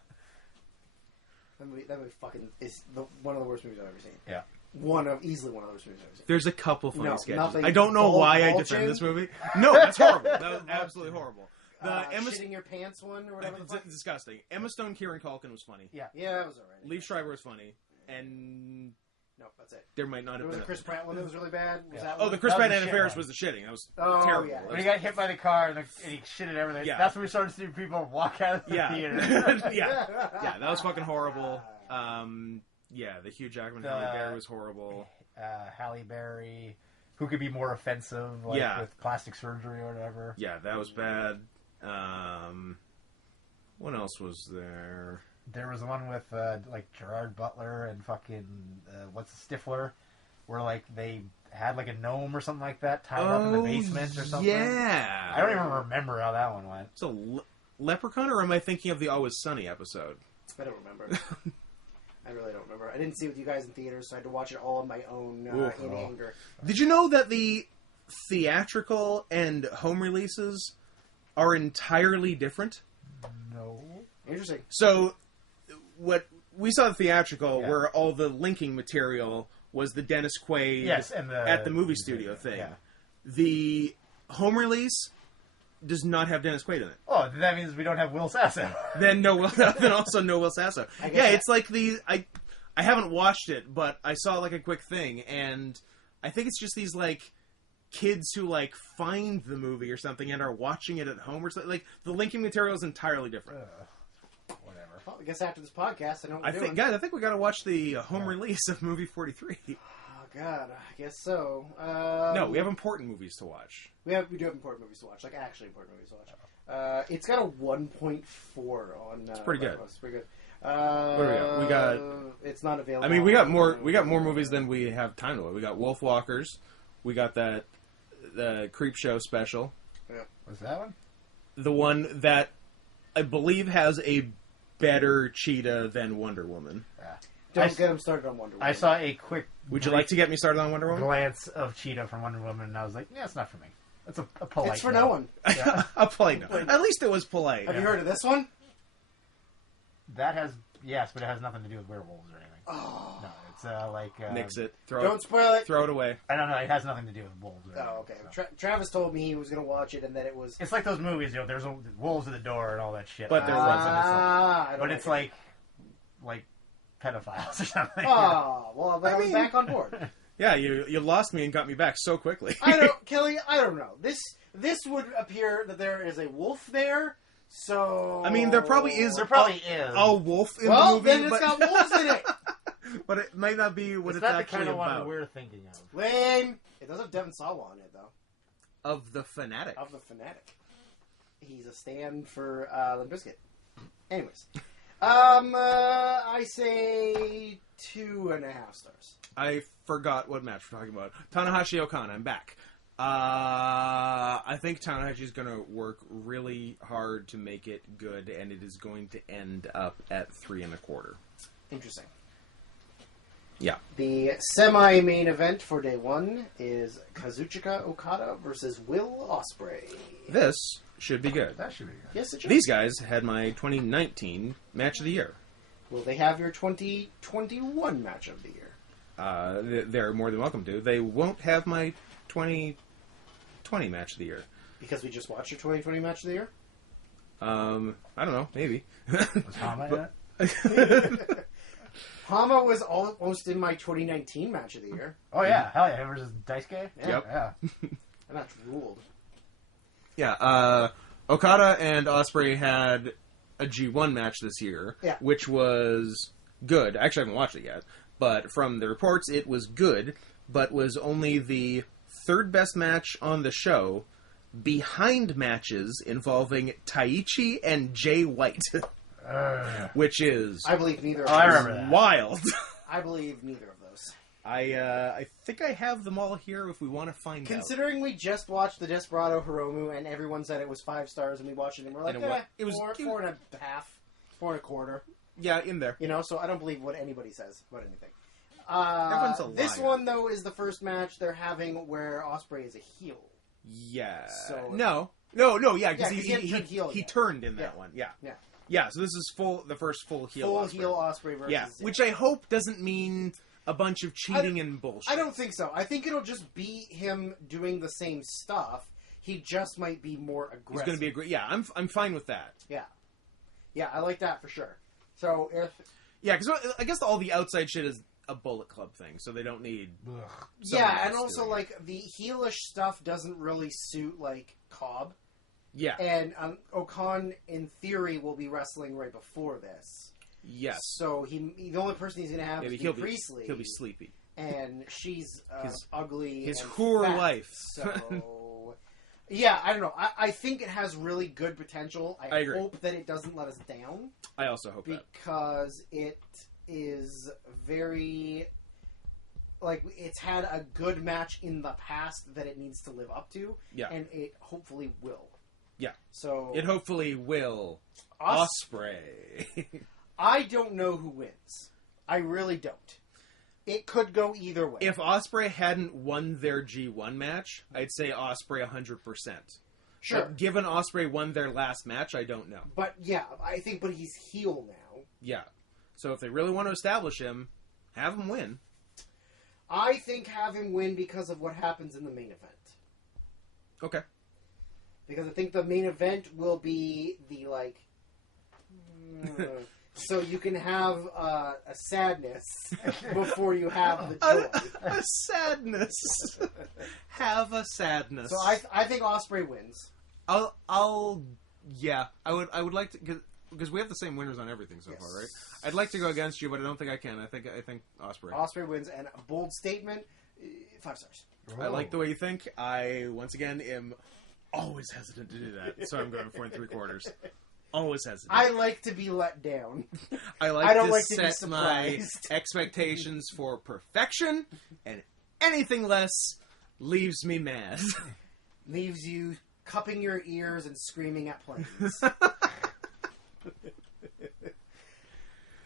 That movie fucking is one of the worst movies I've ever seen. Yeah. Easily one of the worst movies I've ever seen. There's a couple funny No, sketches. nothing. I don't know why I defend this movie. No, that's horrible. That was absolutely horrible. Shitting your pants one or whatever. It's disgusting. Emma Stone, Kieran Culkin was funny. Yeah, that was alright. Liev Schreiber was funny, and no, that's it. there might not There have was been a Chris Pratt one that was really bad. Was that Oh, one? the Chris That was Pratt the Anna shit Faris one. was the shitting. That was Oh, terrible. yeah. when he got hit by the car and he shit and everything. Yeah. That's when we started to see people walk out of the theater. yeah, that was fucking horrible. The Hugh Jackman Halle Berry was horrible. Halle Berry, who could be more offensive, with plastic surgery or whatever. Yeah, that was bad. What else was there? There was one with Gerard Butler and fucking Stifler, where they had a gnome or something like that tied up in the basement or something. Yeah, I don't even remember how that one went. It's a leprechaun, or am I thinking of the Always Sunny episode? I don't remember. I really don't remember. I didn't see it with you guys in theaters, so I had to watch it all on my own in anger. Did you know that the theatrical and home releases are entirely different? No. Interesting. So, what we saw the theatrical, where all the linking material was the Dennis Quaid at the movie studio thing. Yeah. The home release does not have Dennis Quaid in it. Oh, that means we don't have Will Sasso. Then also no Will Sasso. Yeah, it's like I haven't watched it, but I saw a quick thing, and I think it's just these kids who find the movie or something and are watching it at home or something. The linking material is entirely different. Whatever. Well, I guess after this podcast, I know what we're doing. Guys, I think we got to watch the home release of movie 43. Oh God, I guess so. No, we have important movies to watch. We do have important movies to watch, actually important movies to watch. It's got a 1.4 on. It's pretty good. It's pretty good. What do we got? We got. It's not available. I mean, we got more. We got more movies than we have time to watch. We got Wolfwalkers. We got the Creep Show special. Yeah. What's that one? The one that I believe has a better cheetah than Wonder Woman. Yeah. Don't get him started on Wonder Woman. I saw a quick. Would you like to get me started on Wonder Woman? Glance of Cheetah from Wonder Woman, and I was like, "Yeah, it's not for me. It's a polite. It's for no one. Yeah. A polite no. At least it was polite. Have you heard of this one? That has but it has nothing to do with werewolves or anything. Oh. No, it's Nix it. Throw Don't spoil it. Throw it away. I don't know. It has nothing to do with wolves. Or Oh, anything, okay. so. Travis told me he was going to watch it, and that it was. It's like those movies, there's wolves at the door and all that shit. But there I don't But it's like pedophiles or something. Oh, well, then I'm back on board. Yeah, you lost me and got me back so quickly. Kelly, I don't know. This would appear that there is a wolf there, so... I mean, there probably is. There probably is. A wolf in the Well, movie. then it's got wolves in it. But it might not be what it's not the actually kind of about. one we're thinking of. Lame. It does have Devin Sawa on it, though. Of the Fanatic. Of the Fanatic. He's a stand for Limp Bizkit. Anyways. I say 2.5 stars. I forgot what match we're talking about. Tanahashi Okada, I'm back. I think Tanahashi's going to work really hard to make it good, and it is going to end up at 3.25. Interesting. Yeah. The semi-main event for day one is Kazuchika Okada versus Will Ospreay. This should be good. That should be good. Yes, it should. These guys had my 2019 match of the year. Will they have your 2021 match of the year? They're more than welcome to. They won't have my 2020 match of the year. Because we just watched your 2020 match of the year? I don't know. Maybe. Was Hama in it? Hama was almost in my 2019 match of the year. Oh yeah, hell yeah, him versus Daisuke. Yep. Yeah. That match ruled. Yeah, Okada and Ospreay had a G1 match this year, which was good. Actually, I haven't watched it yet, but from the reports, it was good, but was only the third best match on the show, behind matches involving Taichi and Jay White, which is I believe neither. I remember that. Wild. I believe neither of those. I think I have them all here if we want to find out. Considering we just watched the Desperado Hiromu and everyone said it was 5 stars and we watched it and we're like, it was 4.5, 4.25. Yeah, in there. You know, so I don't believe what anybody says about anything. Everyone's a liar. This one, though, is the first match they're having where Ospreay is a heel. Yeah. So No, yeah, because he turned in that one. Yeah. Yeah, so this is the first full heel Full Ospreay. heel Ospreay versus Yeah, which I hope doesn't mean a bunch of cheating and bullshit. I don't think so. I think it'll just be him doing the same stuff. He just might be more aggressive. He's going to be aggressive. Yeah, I'm fine with that. Yeah. Yeah, I like that for sure. So if... Yeah, because I guess all the outside shit is a Bullet Club thing, so they don't need... Yeah, and also, like, the heelish stuff doesn't really suit, like, Cobb. Yeah. And Okan, in theory, will be wrestling right before this. Yes. So the only person he's going to have is Priestley. He'll be sleepy. And she's ugly. His and whore fat, wife. So, yeah, I don't know. I think it has really good potential. I agree. hope that it doesn't let us down. I also hope that. Because it is very... Like, it's had a good match in the past that it needs to live up to. Yeah. And it hopefully will. Yeah. So... It hopefully will. Ospreay. I don't know who wins. I really don't. It could go either way. If Ospreay hadn't won their G1 match, I'd say Ospreay 100%. Sure. But given Ospreay won their last match, I don't know. But yeah, but he's heel now. Yeah. So if they really want to establish him, have him win. I think have him win because of what happens in the main event. Okay. Because I think the main event will be the, like... so you can have a sadness before you have the joy. A sadness. Have a sadness. So I think Ospreay wins. Yeah. I would like to... Because we have the same winners on everything so far, right? I'd like to go against you, but I don't think I can. I think Ospreay. Ospreay wins, and a bold statement, 5 stars. I like the way you think. I, once again, am always hesitant to do that, so I'm going 4 3/4. Always hesitant. I like to be let down. I don't like to set my expectations for perfection, and anything less leaves me mad. Leaves you cupping your ears and screaming at planes.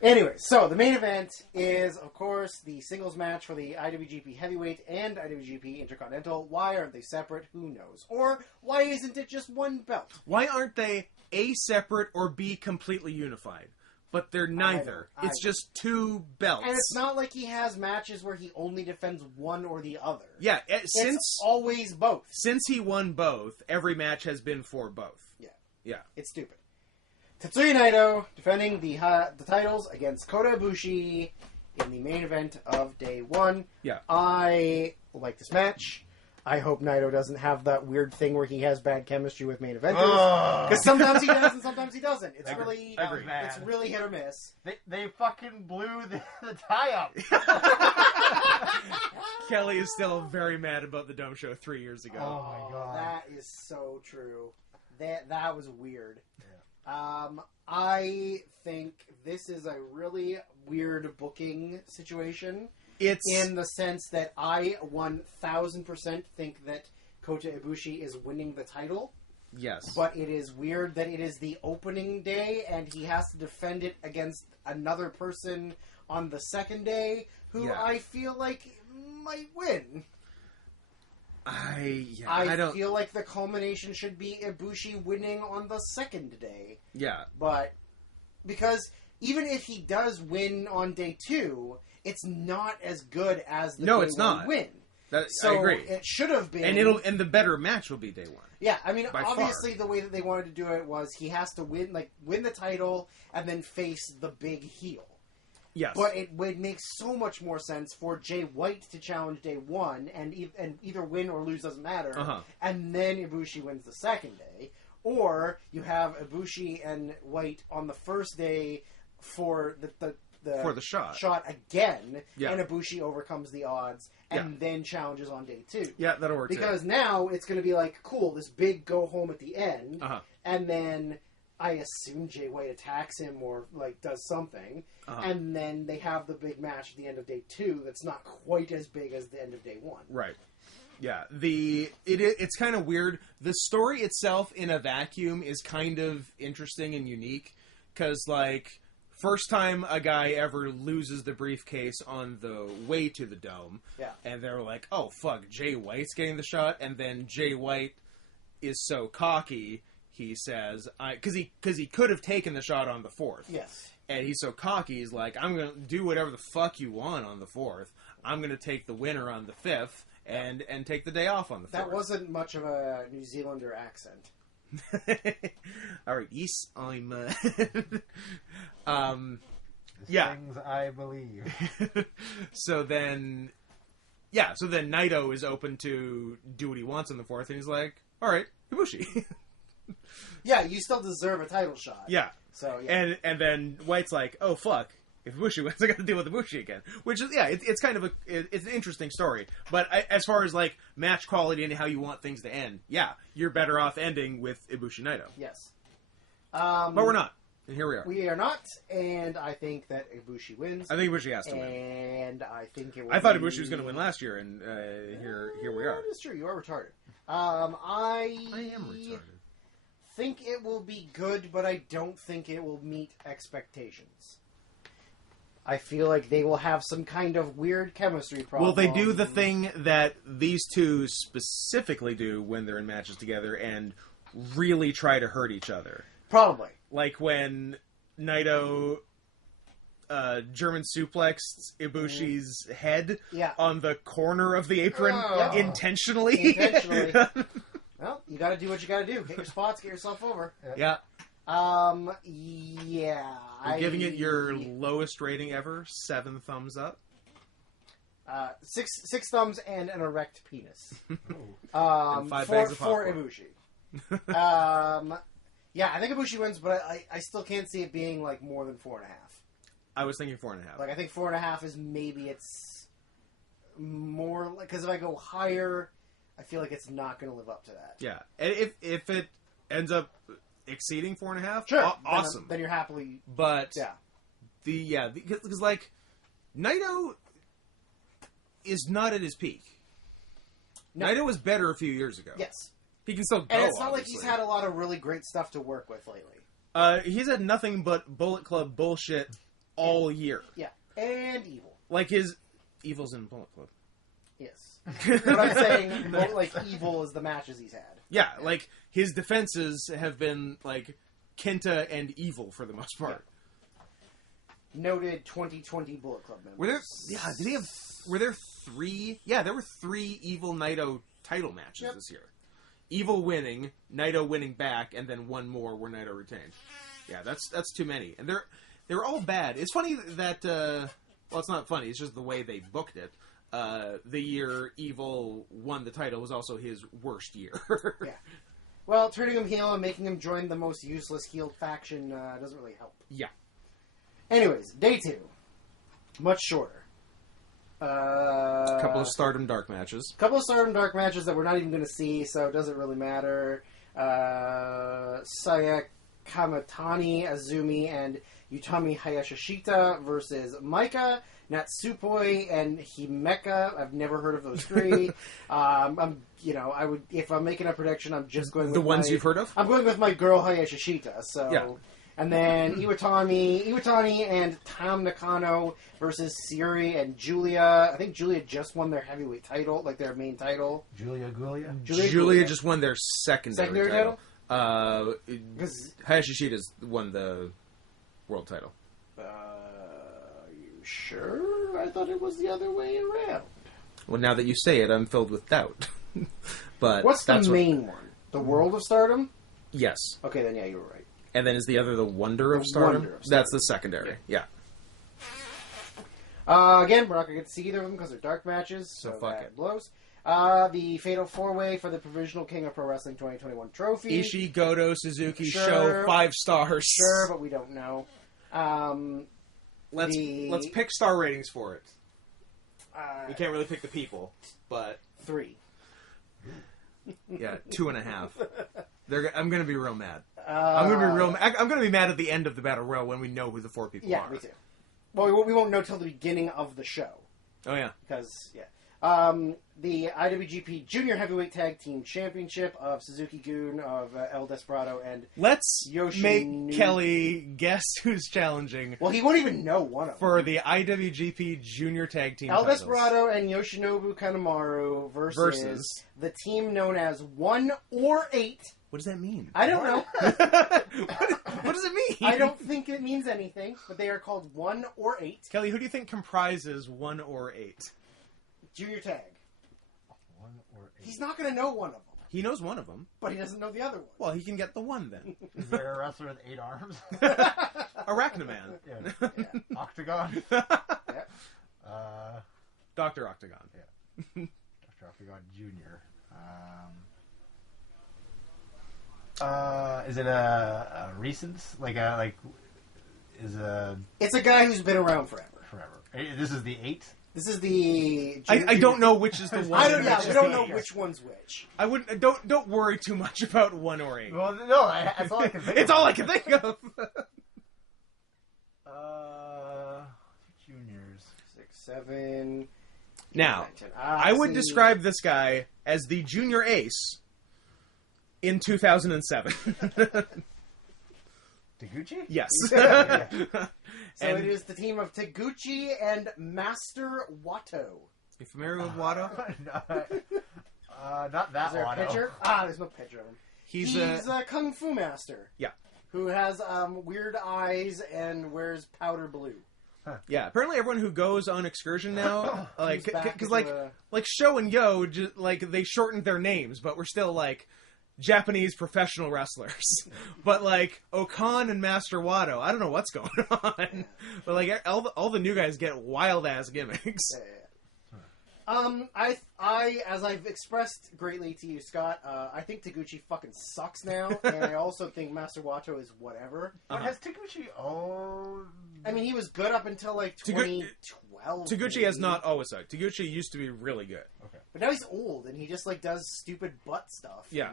Anyway, so the main event is, of course, the singles match for the IWGP Heavyweight and IWGP Intercontinental. Why aren't they separate? Who knows? Or why isn't it just one belt? Why aren't they A, separate, or B, completely unified? But they're neither. It's just 2 belts. And it's not like he has matches where he only defends one or the other. Yeah, it's always both. Since he won both, every match has been for both. Yeah. It's stupid. Tetsuya Naito defending the titles against Kota Ibushi in the main event of day 1. Yeah. I like this match. I hope Naito doesn't have that weird thing where he has bad chemistry with main eventers. Because sometimes he does and sometimes he doesn't. It's really hit or miss. They fucking blew the tie-up. Kelly is still very mad about the Dome Show 3 years ago. Oh my god. That is so true. That was weird. Yeah. I think this is a really weird booking situation. It's in the sense that I 1000% think that Kota Ibushi is winning the title. Yes. But it is weird that it is the opening day and he has to defend it against another person on the second day who I feel like might win. I feel like the culmination should be Ibushi winning on the second day. Yeah. But because even if he does win on day 2, it's not as good as the day 1 win. I agree. It should have been, and the better match will be day 1. Yeah, I mean, obviously the way that they wanted to do it was he has to win the title and then face the big heel. Yes. But it would make so much more sense for Jay White to challenge day one and either win or lose, doesn't matter. And then Ibushi wins the second day. Or you have Ibushi and White on the first day for the shot again, and Ibushi overcomes the odds and then challenges on day two. Yeah, that'll work because now it's going to be like, cool, this big go home at the end, and then I assume Jay White attacks him or like does something, and then they have the big match at the end of day two. That's not quite as big as the end of day one. Right. Yeah. It's kind of weird. The story itself in a vacuum is kind of interesting and unique because like. First time a guy ever loses the briefcase on the way to the Dome. Yeah. And they're like, oh, fuck, Jay White's getting the shot. And then Jay White is so cocky, he says, because he could have taken the shot on the fourth. Yes. And he's so cocky, he's like, I'm going to do whatever the fuck you want on the fourth. I'm going to take the winner on the fifth and take the day off on the fourth. That wasn't much of a New Zealander accent. All right, yes, I'm. Things I believe. So then Naito is open to do what he wants on the fourth, and he's like, "All right, Ibushi." Yeah, you still deserve a title shot. Yeah. So yeah. And then White's like, "Oh fuck." If Ibushi wins, I got to deal with Ibushi again. Which is, it's kind of it's an interesting story. But as far as like match quality and how you want things to end, you're better off ending with Ibushi Naito. Yes. But we're not. And here we are. We are not, and I think that Ibushi wins. I think Ibushi has to win. And I think it will I thought Ibushi was going to win last year, and here we are. That's true. You are retarded. I am retarded. think it will be good, but I don't think it will meet expectations. I feel like they will have some kind of weird chemistry problem. Will they do the thing that these two specifically do when they're in matches together and really try to hurt each other? Probably. Like when Naito German suplexed Ibushi's head on the corner of the apron intentionally. Well, you got to do what you got to do. Hit your spots, get yourself over. Yeah. Yeah. You're giving it your lowest rating ever, 7 thumbs up. 6 thumbs and an erect penis. And 5 bags of for popcorn. Ibushi. Yeah, I think Ibushi wins, but I still can't see it being like more than 4.5. I was thinking 4.5. Like I think 4.5 is maybe it's more like because if I go higher, I feel like it's not going to live up to that. Yeah, and if it ends up exceeding 4.5, sure, awesome. Then you're happily. But because like Naito is not at his peak. No. Naito was better a few years ago. Yes, he can still go. And it's not obviously. like he's had a lot of really great stuff to work with lately. He's had nothing but Bullet Club bullshit all year. Yeah, and Evil. Like his Evil's in Bullet Club. Yes, but I'm saying like Evil is the matches he's had. Yeah, like his defenses have been like Kenta and Evil for the most part. Yeah. Noted 2020 Bullet Club members. Were there? Yeah, did he have? Were there 3? Yeah, there were 3 Evil Naito title matches this year. Evil winning, Naito winning back, and then 1 more where Naito retained. Yeah, that's too many, and they're all bad. It's funny that well, it's not funny. It's just the way they booked it. The year Evil won the title was also his worst year. Yeah. Well, turning him heel and making him join the most useless healed faction doesn't really help. Yeah. Anyways, day 2. Much shorter. Couple of Stardom Dark matches. Couple of Stardom Dark matches that we're not even going to see, so it doesn't really matter. Saya Kamatani Azumi and Utami Hayashishita versus Maika, Natsupoi, and Himeka. I've never heard of those 3. I would, if I'm making a prediction, I'm just going with the ones you've heard of. I'm going with my girl Hayashishita. So, yeah. And then Iwatani and Tam Nakano versus Siri and Julia. I think Julia just won their heavyweight title, like their main title. Julia Julia just won their secondary title. Hayashishita's won the world title. You sure? I thought it was the other way around. Well, now that you say it, I'm filled with doubt. But what's the main one? The World of Stardom? Yes. Okay, then yeah, you were right. And then is the other the Wonder of Stardom? Wonder of Stardom. That's the secondary. Yeah. Again, we're not going to get to see either of them because they're dark matches, so fuck that it. blows. The Fatal 4-Way for the Provisional King of Pro Wrestling 2021 trophy. Ishii, Goto, Suzuki, Sure. Show, 5 stars. Sure, but we don't know. Let's pick star ratings for it. We can't really pick the people, but 3. yeah, 2.5. I'm gonna be real mad. I'm gonna be mad at the end of the battle row when we know who the 4 people are. Yeah, me too. Well, we won't know till the beginning of the show. Oh yeah, because the IWGP Junior Heavyweight Tag Team Championship of Suzuki-gun, of El Desperado, and let's Yoshinobu. make Kelly guess who's challenging. Well, he won't even know one of them. For the IWGP Junior Tag Team El titles. Desperado and Yoshinobu Kanemaru versus the team known as 1 or 8. What does that mean? I don't know. What does it mean? I don't think it means anything, but they are called 1 or 8. Kelly, who do you think comprises 1 or 8? Junior Tag. 1 or 8. He's not going to know one of them. He knows one of them. But he doesn't know the other one. Well, he can get the one then. Is there a wrestler with 8 arms? Arachnaman. Yeah. Octagon? Yep. Dr. Octagon. Yeah. Dr. Octagon Jr. Is it a recent? It's a guy who's been around forever. This is the 8? This is the... I don't know which is the one. I don't know. which We is don't the know eight. which one's which. I wouldn't. Don't worry too much about 1 or 8. Well, no, that's all I can think of. It's all I can think of. Juniors. 6, 7... Now, 9, 10. I would describe this guy as the junior ace in 2007. Taguchi? Yes. So it is the team of Taguchi and Master Watto. You familiar with Watto? Not that Is there a Watto. picture? There's no picture of him. He's a Kung Fu master. Yeah. Who has weird eyes and wears powder blue. Yeah, apparently everyone who goes on excursion now, like, He's back because into like Sho and Yo, they shortened their names, but we're still like Japanese professional wrestlers. But like Okan and Master Watto, I don't know what's going on, but like all the new guys get wild ass gimmicks. Yeah. I as I've expressed greatly to you, Scott, I think Taguchi fucking sucks now, and I also think Master Watto is whatever. But has Taguchi I mean, he was good up until like 2012. Taguchi maybe. has not always sucked. Taguchi used to be really good. Okay. But now he's old, and he just like does stupid butt stuff. Yeah.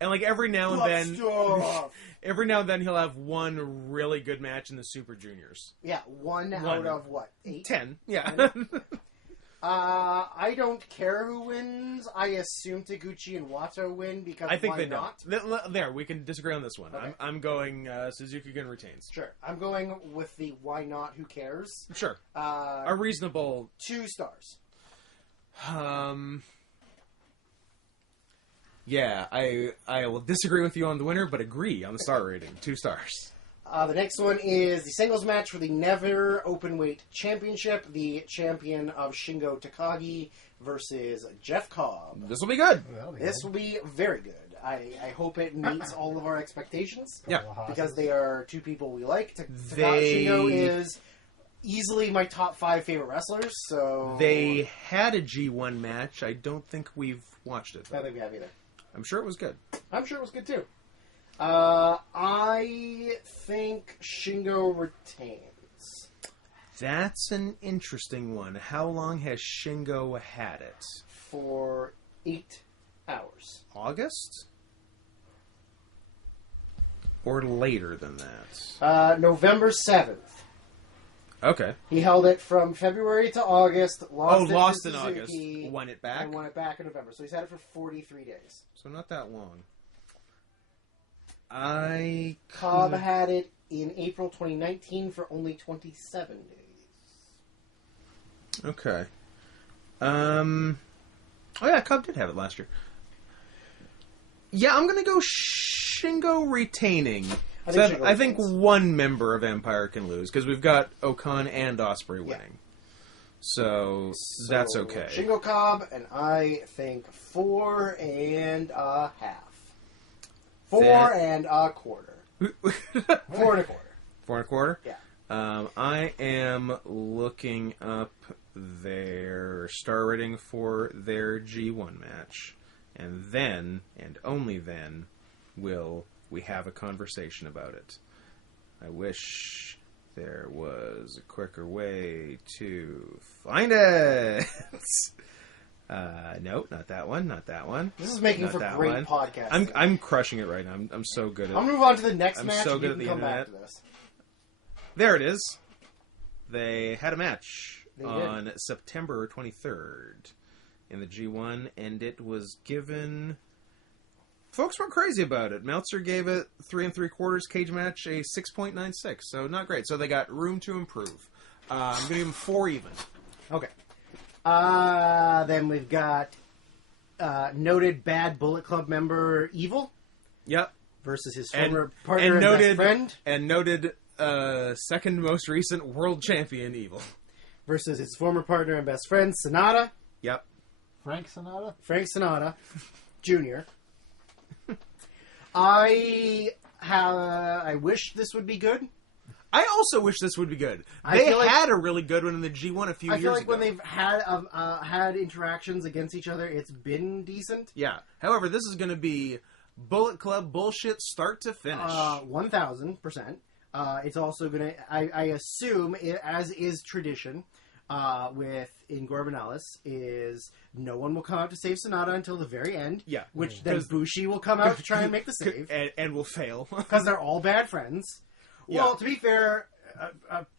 And like every now and then, Stuff. every now and then he'll have one really good match in the Super Juniors. Yeah, one out of what, 8? 10, yeah. I don't care who wins. I assume Taguchi and Watto win because I think why they not? don't. There, we can disagree on this one. Okay. I'm going Suzuki-gun retains. Sure. I'm going with the why not, who cares? Sure. A reasonable... 2 stars. Yeah, I will disagree with you on the winner, but agree on the star rating. 2 stars. The next one is the singles match for the Never Openweight Championship. The champion of Shingo Takagi versus Jeff Cobb. This will be good. This will be very good. I hope it meets all of our expectations. Yeah. Because they are 2 people we like. Shingo is easily my top 5 favorite wrestlers, so... They had a G1 match. I don't think we've watched it, I don't think we have either. I'm sure it was good. I'm sure it was good, too. I think Shingo retains. That's an interesting one. How long has Shingo had it? For 8 hours. August? Or later than that? November 7th. Okay. He held it from February to August. Lost it in to August. Suzuki, Won it back? And won it back in November. So he's had it for 43 days. So not that long. Cobb had it in April 2019 for only 27 days. Okay. Oh yeah, Cobb did have it last year. Yeah, I'm gonna go Shingo retaining. I think one member of Empire can lose, because we've got Okan and Ospreay winning. So that's okay. Shingo Cobb, and I think 4.5. 4 and a quarter. 4 and a quarter. 4 and a quarter? Yeah. I am looking up their star rating for their G1 match. And then, and only then, will we have a conversation about it. I wish there was a quicker way to find it. No, not that one. Not that one. This is making for great podcasting. I'm crushing it right now. I'm so good at. I'm gonna move on to the next match. So good at the internet. There it is. They had a match on September 23rd in the G1, and it was given. Folks weren't crazy about it. Meltzer gave it 3 3/4 cage match a 6.96, so not great. So they got room to improve. I'm going to give them 4 even. Okay. Then we've got noted bad Bullet Club member Evil. Yep. Versus his former partner and best friend. And noted second most recent world champion Evil. Versus his former partner and best friend Sonata. Yep. Frank Sonata Jr. I wish this would be good. I also wish this would be good. They had a really good one in the G1 a few years ago. I feel like when they've had interactions against each other, it's been decent. Yeah. However, this is going to be Bullet Club bullshit start to finish. 1,000%. It's also going to, I assume, as is tradition, with Ingor Benalis, is no one will come out to save Sonata until the very end. Yeah. Which then Bushi will come out to try and make the save. And will fail. Because they're all bad friends. Yeah. Well, to be fair,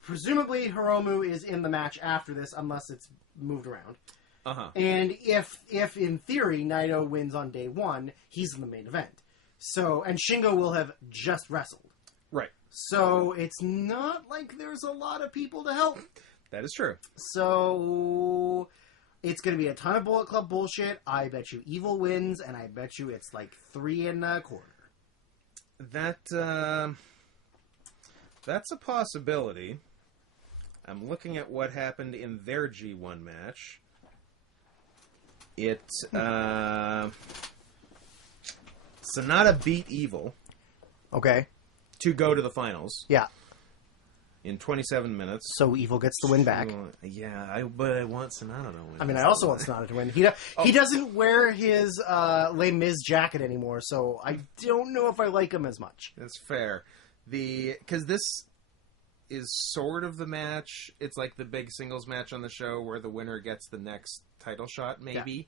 presumably Hiromu is in the match after this, unless it's moved around. Uh-huh. And if in theory Naito wins on day 1, he's in the main event. So, and Shingo will have just wrestled. Right. So it's not like there's a lot of people to help. That is true. So it's going to be a ton of Bullet Club bullshit. I bet you Evil wins, and I bet you it's like 3 1/4. That's a possibility. I'm looking at what happened in their G1 match. Sonata beat Evil. Okay. To go to the finals. Yeah. In 27 minutes. So Evil gets the win back. Yeah, but I want Sonata to win. I mean, I also want Sonata to win. He doesn't wear his Les Mis jacket anymore, so I don't know if I like him as much. That's fair. Because this is sort of the match. It's like the big singles match on the show where the winner gets the next title shot, maybe.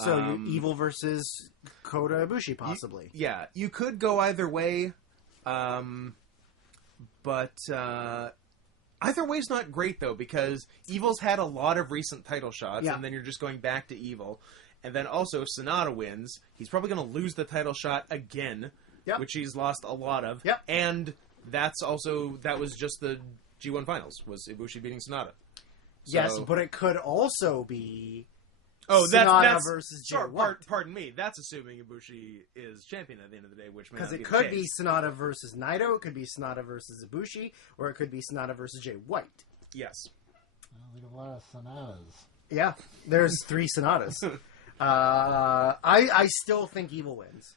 Yeah. So Evil versus Kota Ibushi, possibly. You could go either way. But either way's not great, though, because Evil's had a lot of recent title shots, and then you're just going back to Evil. And then also, if Sonata wins, he's probably going to lose the title shot again, which he's lost a lot of. Yep. And that was just the G1 finals, was Ibushi beating Sonata. So, yes, but it could also be Sonata versus Jay White. Pardon me, that's assuming Ibushi is champion at the end of the day, which may not be the case. Because it could be Sonata versus Naito, it could be Sonata versus Ibushi, or it could be Sonata versus Jay White. Yes. There's a lot of Sonatas. Yeah, there's 3 Sonatas. I still think Evil wins.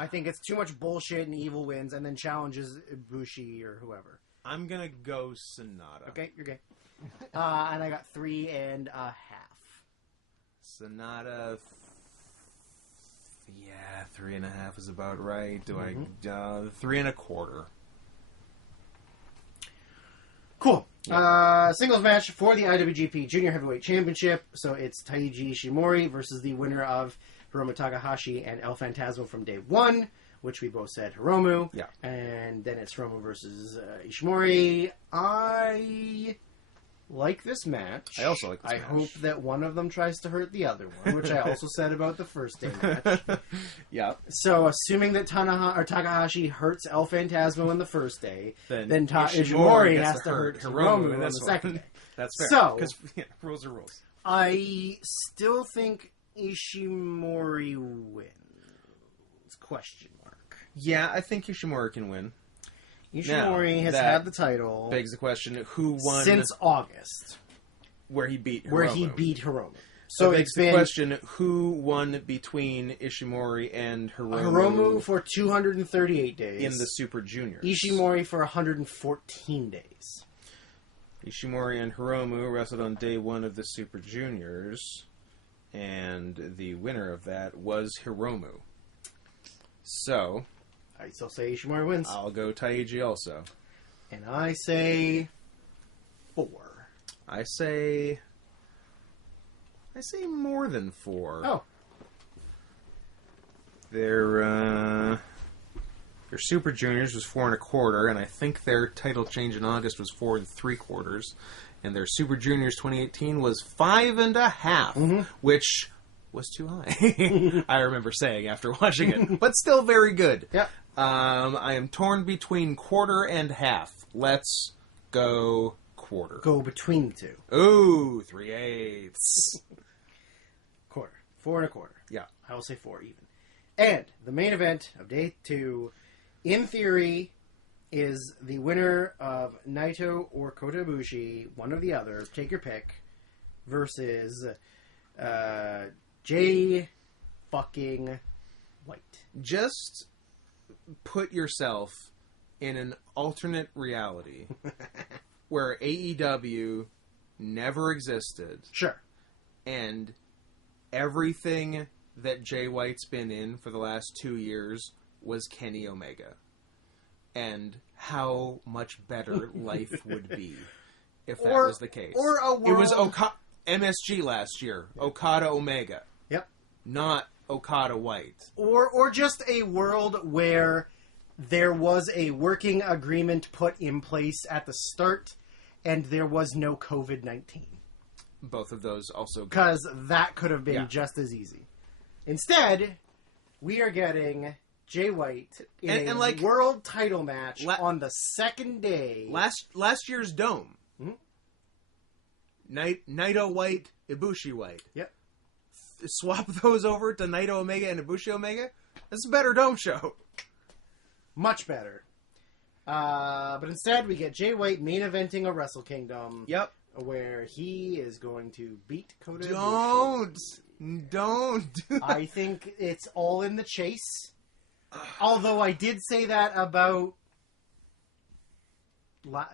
I think it's too much bullshit and Evil wins and then challenges Ibushi or whoever. I'm going to go Sonata. Okay, you're good. And I got 3 1/2. Sonata, 3 1/2 is about right. Do I 3 1/4? Cool. Yeah. Singles match for the IWGP Junior Heavyweight Championship. So it's Taiji Ishimori versus the winner of Hiromu Takahashi and El Phantasmo from day 1, which we both said Hiromu. Yeah. And then it's Hiromu versus Ishimori. I like this match. I also like this match. I hope that one of them tries to hurt the other one, which I also said about the first day match. Yeah. So, assuming that Takahashi hurts El Phantasmo in the first day, then Ishimori has to hurt Hiromu in the second day. That's fair. So, because rules are rules. I still think Ishimori wins. Question mark. Yeah, I think Ishimori can win. Ishimori has had the title. Begs the question: who won since August, where he beat Hiromu? So begs it's the been question: who won between Ishimori and Hiromu for 238 days in the Super Juniors? Ishimori for 114 days. Ishimori and Hiromu wrestled on day 1 of the Super Juniors, and the winner of that was Hiromu. So, I still say Ishimori wins. I'll go Taiji also. And I say 4. I say more than 4. Oh. Their Super Juniors was 4 1/4, and I think their title change in August was 4 3/4, and their Super Juniors 2018 was 5 1/2, which was too high. I remember saying after watching it, but still very good. Yep. I am torn between 1/4 and 1/2. Let's go 1/4. Go between the two. Ooh, 3/8. 1/4. 4 1/4. Yeah. I will say 4 even. And the main event of day 2, in theory, is the winner of Naito or Kota Ibushi, one or the other, take your pick, versus Jay fucking White. Just put yourself in an alternate reality where AEW never existed. Sure. And everything that Jay White's been in for the last 2 years was Kenny Omega. And how much better life would be if that was the case. Or a world... It was MSG last year. Okada Omega. Yep. Not Okada White. Or just a world where there was a working agreement put in place at the start and there was no COVID-19. Both of those also... Because that could have been just as easy. Instead, we are getting Jay White in a like, world title match on the second day. Last year's Dome. Mm-hmm. Naito White, Ibushi White. Yep. Swap those over to Naito Omega and Ibushi Omega. That's a better Dome show. Much better. But instead, we get Jay White main eventing a Wrestle Kingdom. Yep. Where he is going to beat Kota Ibushi. Don't. I think it's all in the chase. Although I did say that about... I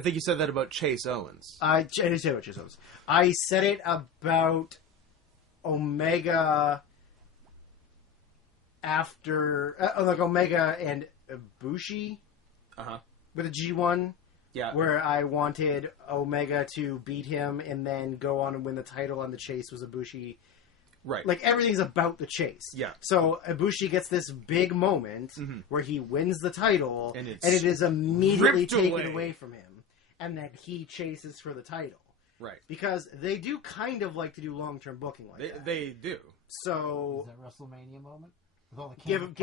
think you said that about Chase Owens. I did say about Chase Owens. I said it about Omega after... like Omega and Ibushi with a G1. Yeah. Where I wanted Omega to beat him and then go on and win the title, and the chase was Ibushi. Right. Like, everything's about the chase. Yeah. So, Ibushi gets this big moment where he wins the title, and it is immediately taken away from him. And then he chases for the title. Right. Because they do kind of like to do long-term booking like that. They do. So... Is that WrestleMania moment? With all the give him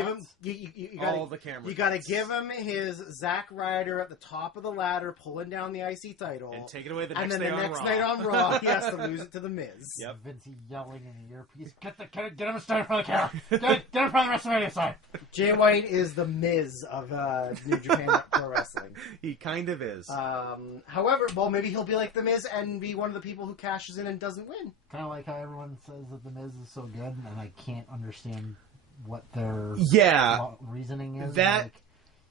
you gotta, all the camera. You got to give him his Zack Ryder at the top of the ladder, pulling down the IC title, and take it away the and next then day the on next Raw. night on Raw, he has to lose it to the Miz. Yep. Vince yelling in the earpiece. Get him started from the camera. Get him from the WrestleMania side. Jay White is the Miz of New Japan Pro Wrestling. He kind of is. However, well, maybe he'll be like the Miz and be one of the people who cashes in and doesn't win. Kind of like how everyone says that the Miz is so good, and I can't understand what their reasoning is. That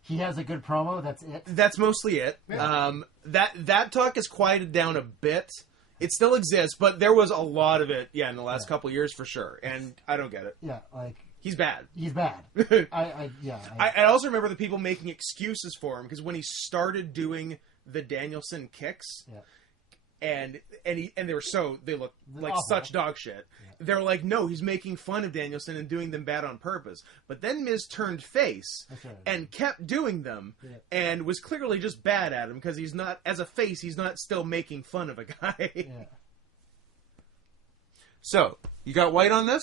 he has a good promo. That's it. That's mostly it. Yeah. That talk has quieted down a bit. It still exists, but there was a lot of it. In the last couple years for sure. And I don't get it. Yeah, like he's bad. He's bad. I also remember the people making excuses for him because when he started doing the Danielson kicks. Yeah. And they look like awful. Such dog shit. Yeah. They're like, no, he's making fun of Danielson and doing them bad on purpose. But then Miz turned face and kept doing them and was clearly just bad at him because he's not, as a face, he's not still making fun of a guy. Yeah. So, you got White on this?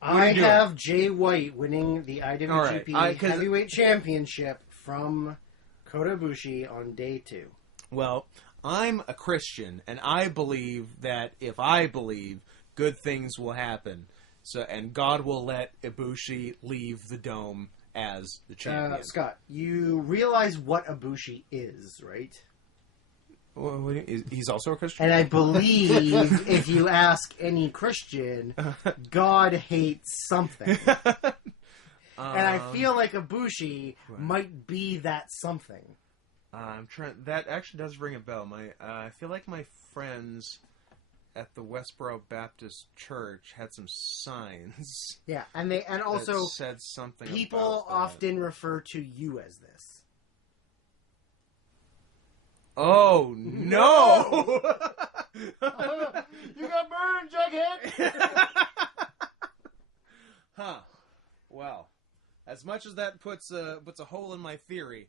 I have Jay White winning the IWGP Heavyweight Championship from Kota Ibushi on day 2. Well, I'm a Christian, and I believe that if I believe, good things will happen. So, and God will let Ibushi leave the Dome as the champion. Scott, you realize what Ibushi is, right? He's also a Christian? And I believe if you ask any Christian, God hates something. And I feel like Ibushi might be that something. I'm trying. That actually does ring a bell. I feel like my friends at the Westboro Baptist Church had some signs. Yeah, and also said something. People often refer to you as this. Oh no! You got burned, Jughead. Huh. Well, as much as that puts a hole in my theory,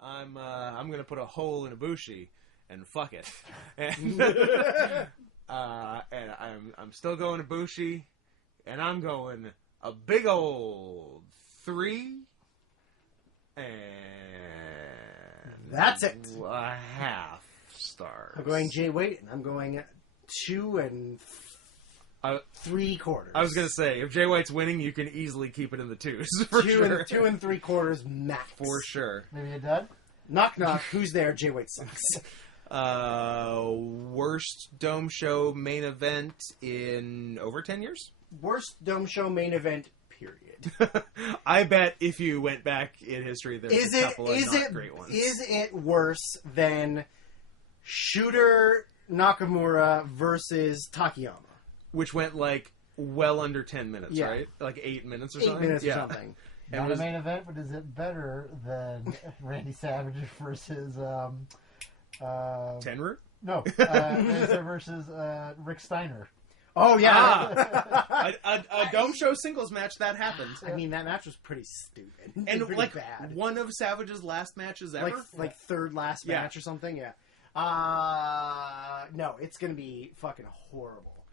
I'm gonna put a hole in Ibushi and fuck it. And I'm still going Ibushi, and I'm going a big old 3 and that's it. A half stars. I'm going Jay White, and I'm going 2 3/4. I was gonna say, if Jay White's winning, you can easily keep it in the 2s for sure. 2 3/4 max for sure. Maybe a dud. Knock knock. Who's there? Jay White sucks. Worst Dome Show main event in over 10 years? Worst Dome Show main event, period. I bet if you went back in history, there's a couple of not great ones. Is it worse than Shooter Nakamura versus Takayama? Which went like well under 10 minutes, right? Like 8 minutes or something? 8 minutes or something. Not a main event, but is it better than Randy Savage versus... Tenru? No, versus Rick Steiner. Oh yeah, a Dome Show singles match that happened. I mean, that match was pretty stupid and pretty like bad. One of Savage's last matches ever, like third last match or something. Yeah. No, it's gonna be fucking horrible.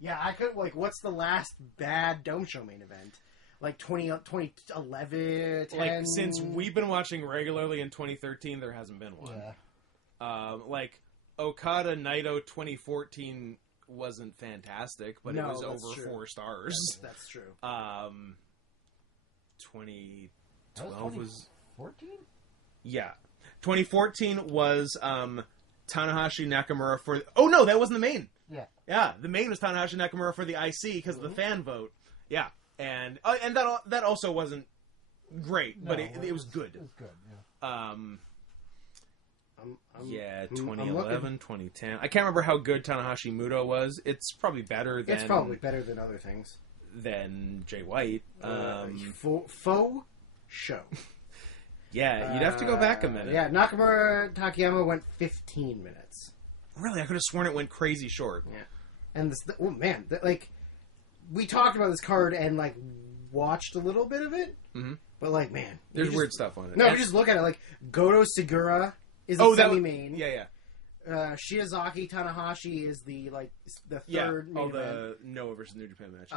Yeah, I could what's the last bad Dome Show main event? Like 2011, 10... Like since we've been watching regularly in 2013, there hasn't been one. Yeah. Like Okada Naito 2014 wasn't fantastic, but it was over true. 4 stars. That's true. 2012 was 14. Yeah, 2014 was Tanahashi Nakamura for. Oh no, that wasn't the main. Yeah, the main was Tanahashi Nakamura for the IC because of the fan vote. Yeah, and that also wasn't great, but it was good. It was good. Yeah. Yeah, 2011, 2010. I can't remember how good Tanahashi Muto was. It's probably better than... It's probably better than other things. Than Jay White. Faux show. Yeah, you'd have to go back a minute. Yeah, Nakamura Takayama went 15 minutes. Really? I could have sworn it went crazy short. Yeah. And we talked about this card and, watched a little bit of it. Mm-hmm. But, man... There's weird stuff on it. No, we just look at it, Goto Segura... is a semi-main. Yeah. Shiozaki Tanahashi is the third main event. The Noah versus New Japan matches.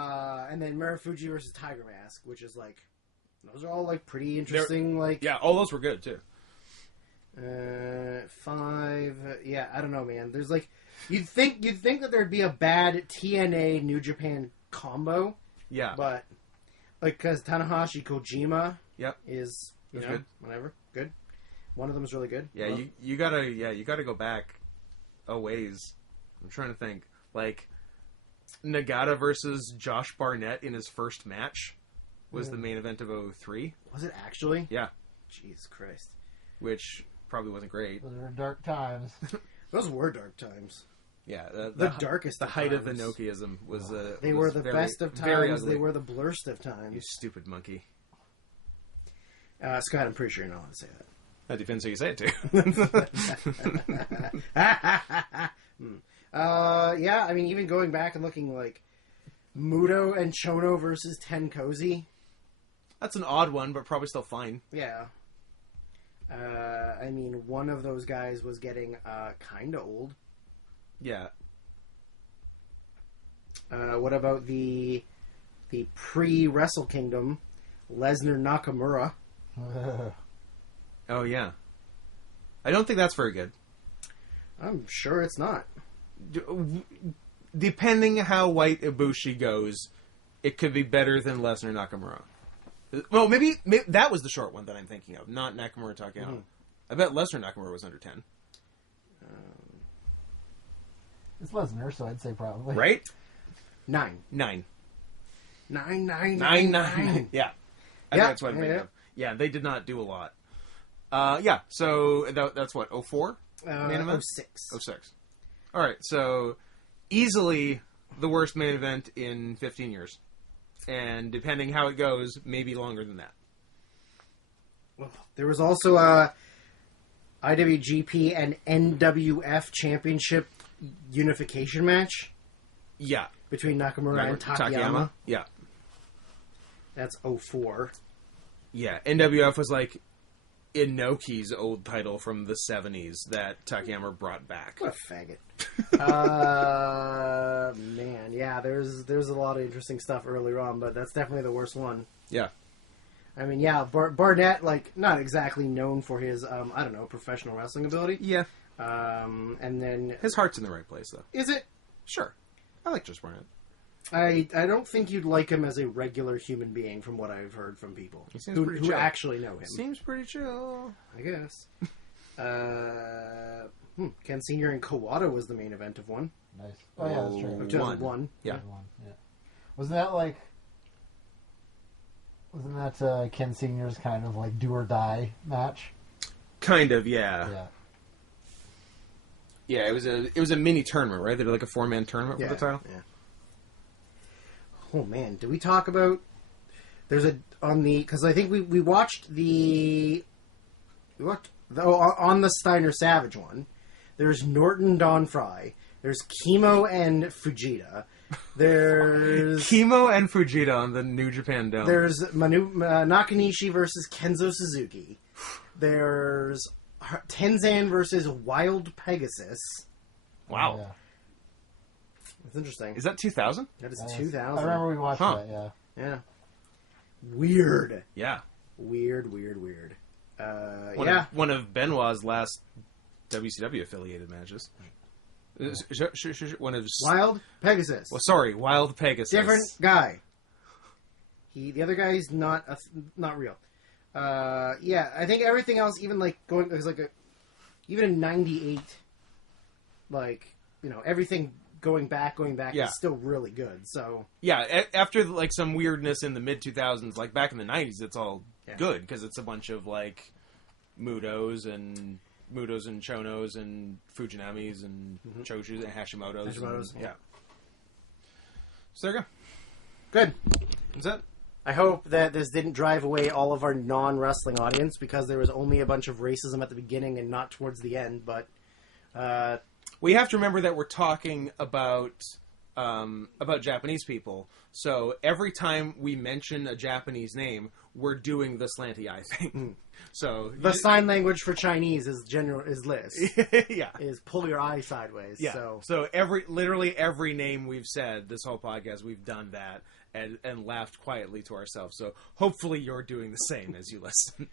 And then Marufuji versus Tiger Mask, which is those are all pretty interesting. Yeah, all those were good too. 5. Yeah, I don't know, man. There's you'd think that there'd be a bad TNA New Japan combo. Yeah, but because Tanahashi Kojima. Yep. Is good. Whatever good. One of them is really good. Yeah, you gotta go back a ways. I'm trying to think. Nagata versus Josh Barnett in his first match was the main event of 2003. Was it actually? Yeah. Jesus Christ. Which probably wasn't great. Those were dark times. Those were dark times. Yeah, the darkest. The of height times. of the Nokiism was. They were the best of times. They were the blurst of times. You stupid monkey. Scott, I'm pretty sure you're not allowed to say that. That depends who you say it to. Yeah, I mean, even going back and looking Muto and Chono versus Tenkozy. That's an odd one, but probably still fine. Yeah. I mean, one of those guys was getting kind of old. Yeah. What about the pre-Wrestle Kingdom Lesnar Nakamura? Oh, yeah. I don't think that's very good. I'm sure it's not. Depending how white Ibushi goes, it could be better than Lesnar Nakamura. Well, maybe that was the short one that I'm thinking of, not Nakamura Takayama. Mm-hmm. I bet Lesnar Nakamura was under 10. It's Lesnar, so I'd say probably. Right? 9. 9. 9. 9. Yeah. I think that's what I'm thinking yeah. of. Yeah, they did not do a lot. Yeah, so that's what, 04? Main event? 06. 06. All right, so easily the worst main event in 15 years. And depending how it goes, maybe longer than that. Well, there was also a IWGP and NWF Championship unification match. Yeah. Between Nakamura and Takayama. Yeah. That's 04. Yeah, NWF was like Inoki's old title from the 70s that Takayama brought back. What a faggot. Man, yeah, there's a lot of interesting stuff earlier on, but that's definitely the worst one. Yeah. I mean, yeah, Barnett, like, not exactly known for his, professional wrestling ability. Yeah. And then... His heart's in the right place, though. Is it? Sure. I like Chris Barnett. I don't think you'd like him as a regular human being, from what I've heard from people who actually know him. Seems pretty chill, I guess. Ken Senior and Kawada was the main event of one. Nice. Oh yeah, that's true. Of 2001. Yeah. Wasn't that Ken Senior's kind of like do or die match? Kind of, yeah. Yeah. Yeah, it was a mini tournament, right? They did like a 4-man tournament for the title. Yeah. Oh man, did we talk about? Because I think we watched on the Steiner Savage one. There's Norton Don Fry. There's Kimo and Fujita. There's Kimo and Fujita on the New Japan Dome. There's Nakanishi versus Kenzo Suzuki. There's Tenzan versus Wild Pegasus. Wow. Yeah. That's interesting. Is that 2000? That is 2000. I remember we watched that, yeah. Yeah. Weird. Yeah. Weird. One of Benoit's last WCW affiliated matches. One of Wild Pegasus. Well, sorry, Wild Pegasus. Different guy. The other guy is not real. Yeah, I think everything else, even like going, there's like even in '98, like everything going back is still really good. So yeah, after like some weirdness in the mid 2000s, like back in the '90s, it's all good because it's a bunch of like Mutos and Chonos and Fujinamis and Choshus and Hashimoto's. Yeah. So there you go. Good. Is that? I hope that this didn't drive away all of our non-wrestling audience because there was only a bunch of racism at the beginning and not towards the end. But we have to remember that we're talking about Japanese people. So every time we mention a Japanese name, we're doing the slanty eye thing. So the sign language for Chinese is Liz. Yeah. Is pull your eye sideways. Yeah. So literally every name we've said this whole podcast, we've done that and laughed quietly to ourselves. So hopefully you're doing the same as you listen.